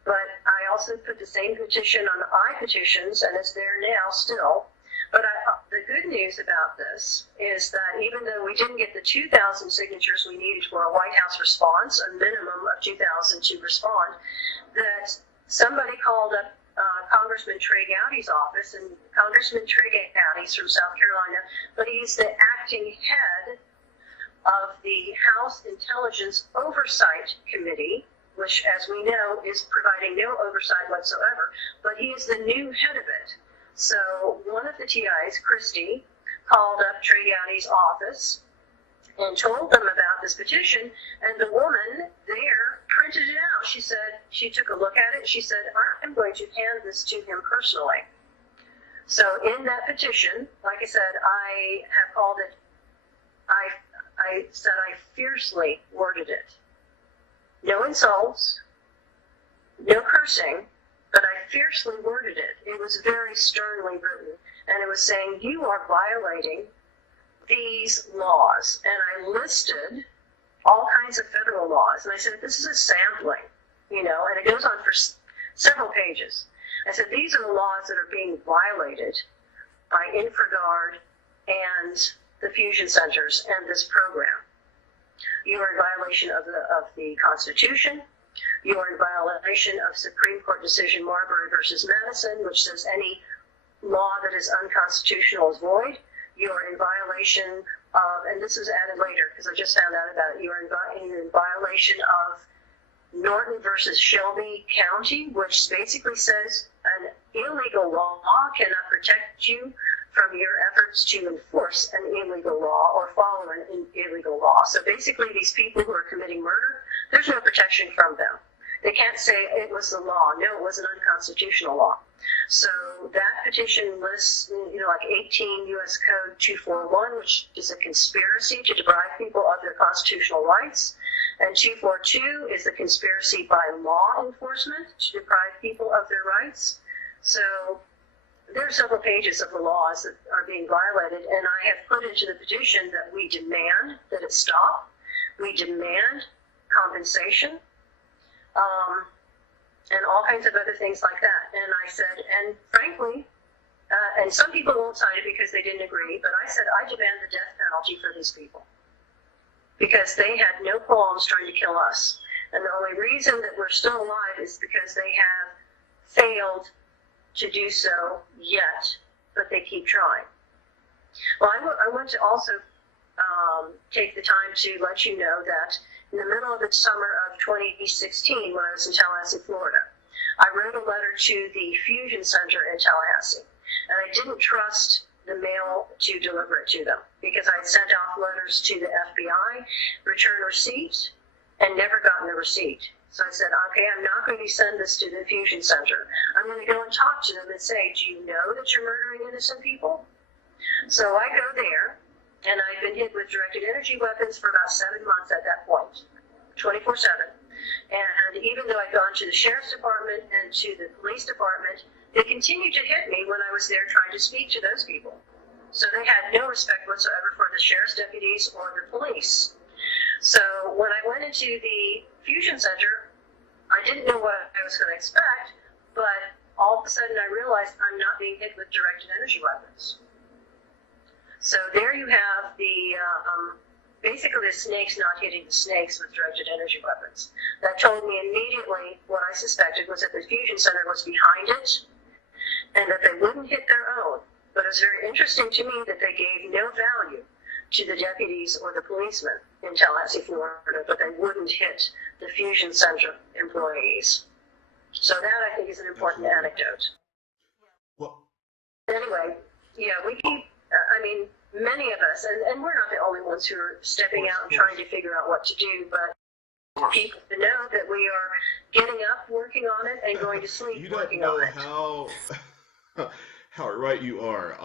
But I also put the same petition on iPetitions, and it's there now still. But the good news about this is that even though we didn't get the 2,000 signatures we needed for a White House response, a minimum of 2,000 to respond, that somebody called up Congressman Trey Gowdy's office, and Congressman Trey Gowdy's from South Carolina, but he's the acting head of the House Intelligence Oversight Committee, which, as we know, is providing no oversight whatsoever, but he is the new head of it. So one of the TIs, Christie, called up Trey Gowdy's office and told them about this petition, and the woman there printed it out. She said, she took a look at it, she said, I'm going to hand this to him personally. So in that petition, like I said, I have called it, I said I fiercely worded it. No insults, no cursing, but I fiercely worded it. It was very sternly written, and it was saying, you are violating these laws. And I listed all kinds of federal laws, and I said, this is a sampling, and it goes on for several pages. I said, these are the laws that are being violated by InfraGard and the fusion centers and this program. You are in violation of the Constitution. You are in violation of Supreme Court decision Marbury versus Madison, which says any law that is unconstitutional is void. You are in violation of, and this was added later because I just found out about it, you are in violation of Norton versus Shelby County, which basically says an illegal law cannot protect you from your efforts to enforce an illegal law or follow an illegal law. So basically these people who are committing murder, there's no protection from them. They can't say it was the law. No, it was an unconstitutional law. So that petition lists, like 18 U.S. Code 241, which is a conspiracy to deprive people of their constitutional rights. And 242 is the conspiracy by law enforcement to deprive people of their rights. So there are several pages of the laws that are being violated, and I have put into the petition that we demand that it stop. We demand compensation, and all kinds of other things like that. And I said, and frankly, and some people won't sign it because they didn't agree, but I said, I demand the death penalty for these people because they had no qualms trying to kill us. And the only reason that we're still alive is because they have failed to do so yet, but they keep trying. Well, I want to also take the time to let you know that in the middle of the summer of 2016, when I was in Tallahassee, Florida, I wrote a letter to the Fusion Center in Tallahassee, and I didn't trust the mail to deliver it to them because I had sent off letters to the FBI, return receipt, and never gotten a receipt. So I said, okay, I'm not going to send this to the Fusion Center. I'm going to go and talk to them and say, do you know that you're murdering innocent people? So I go there, and I've been hit with directed energy weapons for about 7 months at that point, 24/7. And even though I'd gone to the Sheriff's Department and to the Police Department, they continued to hit me when I was there trying to speak to those people. So they had no respect whatsoever for the Sheriff's deputies or the police. So when I went into the Fusion Center, I didn't know what I was going to expect, but all of a sudden I realized I'm not being hit with directed energy weapons. So there you have the, basically the snakes not hitting the snakes with directed energy weapons. That told me immediately what I suspected was that the Fusion Center was behind it and that they wouldn't hit their own. But it was very interesting to me that they gave no value to the deputies or the policemen in Tallahassee, Florida, but they wouldn't hit the Fusion Center employees. So that, I think, is an important anecdote. Well, anyway, yeah, we keep, many of us, and we're not the only ones who are stepping out and trying to figure out what to do, but people know that we are getting up, working on it, and going to sleep, working on it. You don't know how right you are.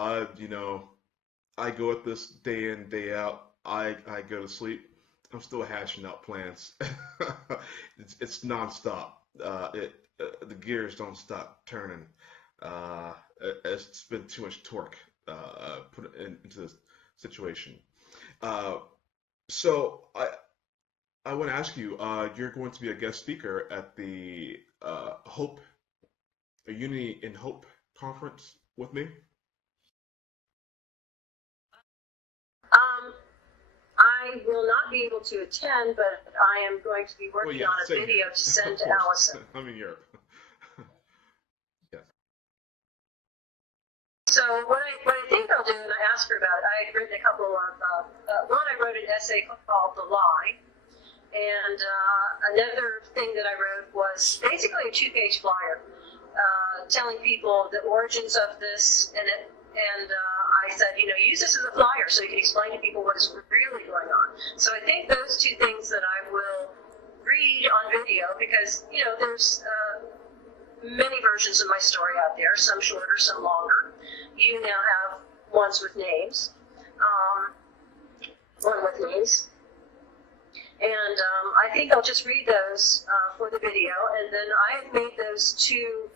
I go at this day in, day out. I go to sleep. I'm still hashing out plans. It's nonstop. The gears don't stop turning. It's been too much torque put into this situation. So I want to ask you. You're going to be a guest speaker at the Unity in Hope conference with me. I will not be able to attend, but I am going to be working on a video to send to Allison. I'm in Europe. Yeah. So what I think I'll do, and I asked her about it, I had written a couple of, one I wrote an essay called The Lie, and another thing that I wrote was basically a 2-page flyer telling people the origins of this, and I said, use this as a flyer so you can explain to people what is really going on. So I think those two things that I will read on video, because, there's many versions of my story out there, some shorter, some longer. You now have ones with names, one with names. And I think I'll just read those for the video, and then I have made those two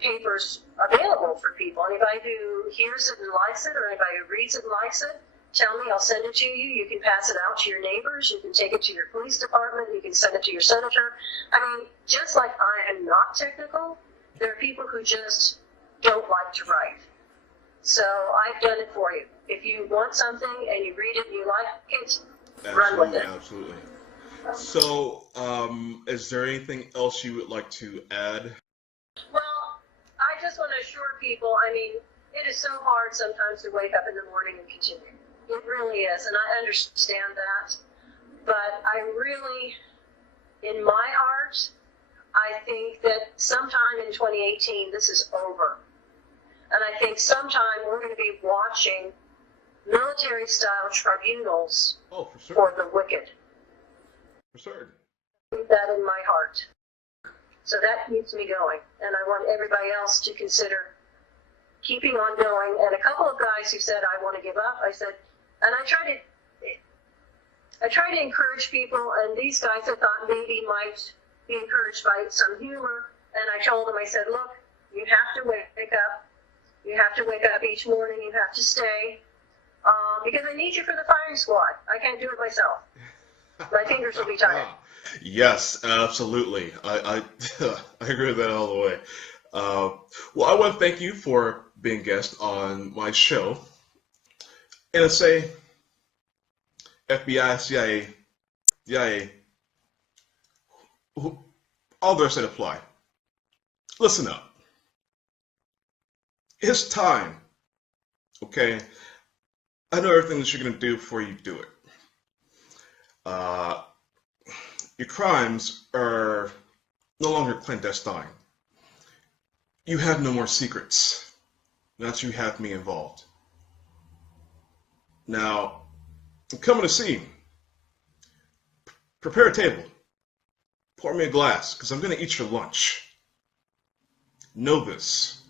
papers available for people. Anybody who hears it and likes it, or anybody who reads it and likes it, tell me, I'll send it to you. You can pass it out to your neighbors. You can take it to your police department. You can send it to your senator. I mean, just like I am not technical, there are people who just don't like to write. So I've done it for you. If you want something and you read it and you like it, run with it. Absolutely. So, is there anything else you would like to add? Well, I just want to assure people, it is so hard sometimes to wake up in the morning and continue. It really is, and I understand that. But I really, in my heart, I think that sometime in 2018, this is over. And I think sometime we're going to be watching military-style tribunals for the wicked. For certain. I keep that in my heart. So that keeps me going. And I want everybody else to consider keeping on going. And a couple of guys who said, I want to give up, I said, and I try to encourage people, and these guys I thought maybe might be encouraged by some humor. And I told them, I said, look, you have to wake up. You have to wake up each morning. You have to stay. Because I need you for the firing squad. I can't do it myself. My fingers will be tired. Yes, absolutely. I agree with that all the way. Well, I want to thank you for being a guest on my show. NSA, FBI, CIA, DIA, all the rest that apply. Listen up. It's time. Okay? I know everything that you're going to do before you do it. Your crimes are no longer clandestine. You have no more secrets. Now that you have me involved. Now, I'm coming to see. Prepare a table. Pour me a glass, because I'm going to eat your lunch. Know this.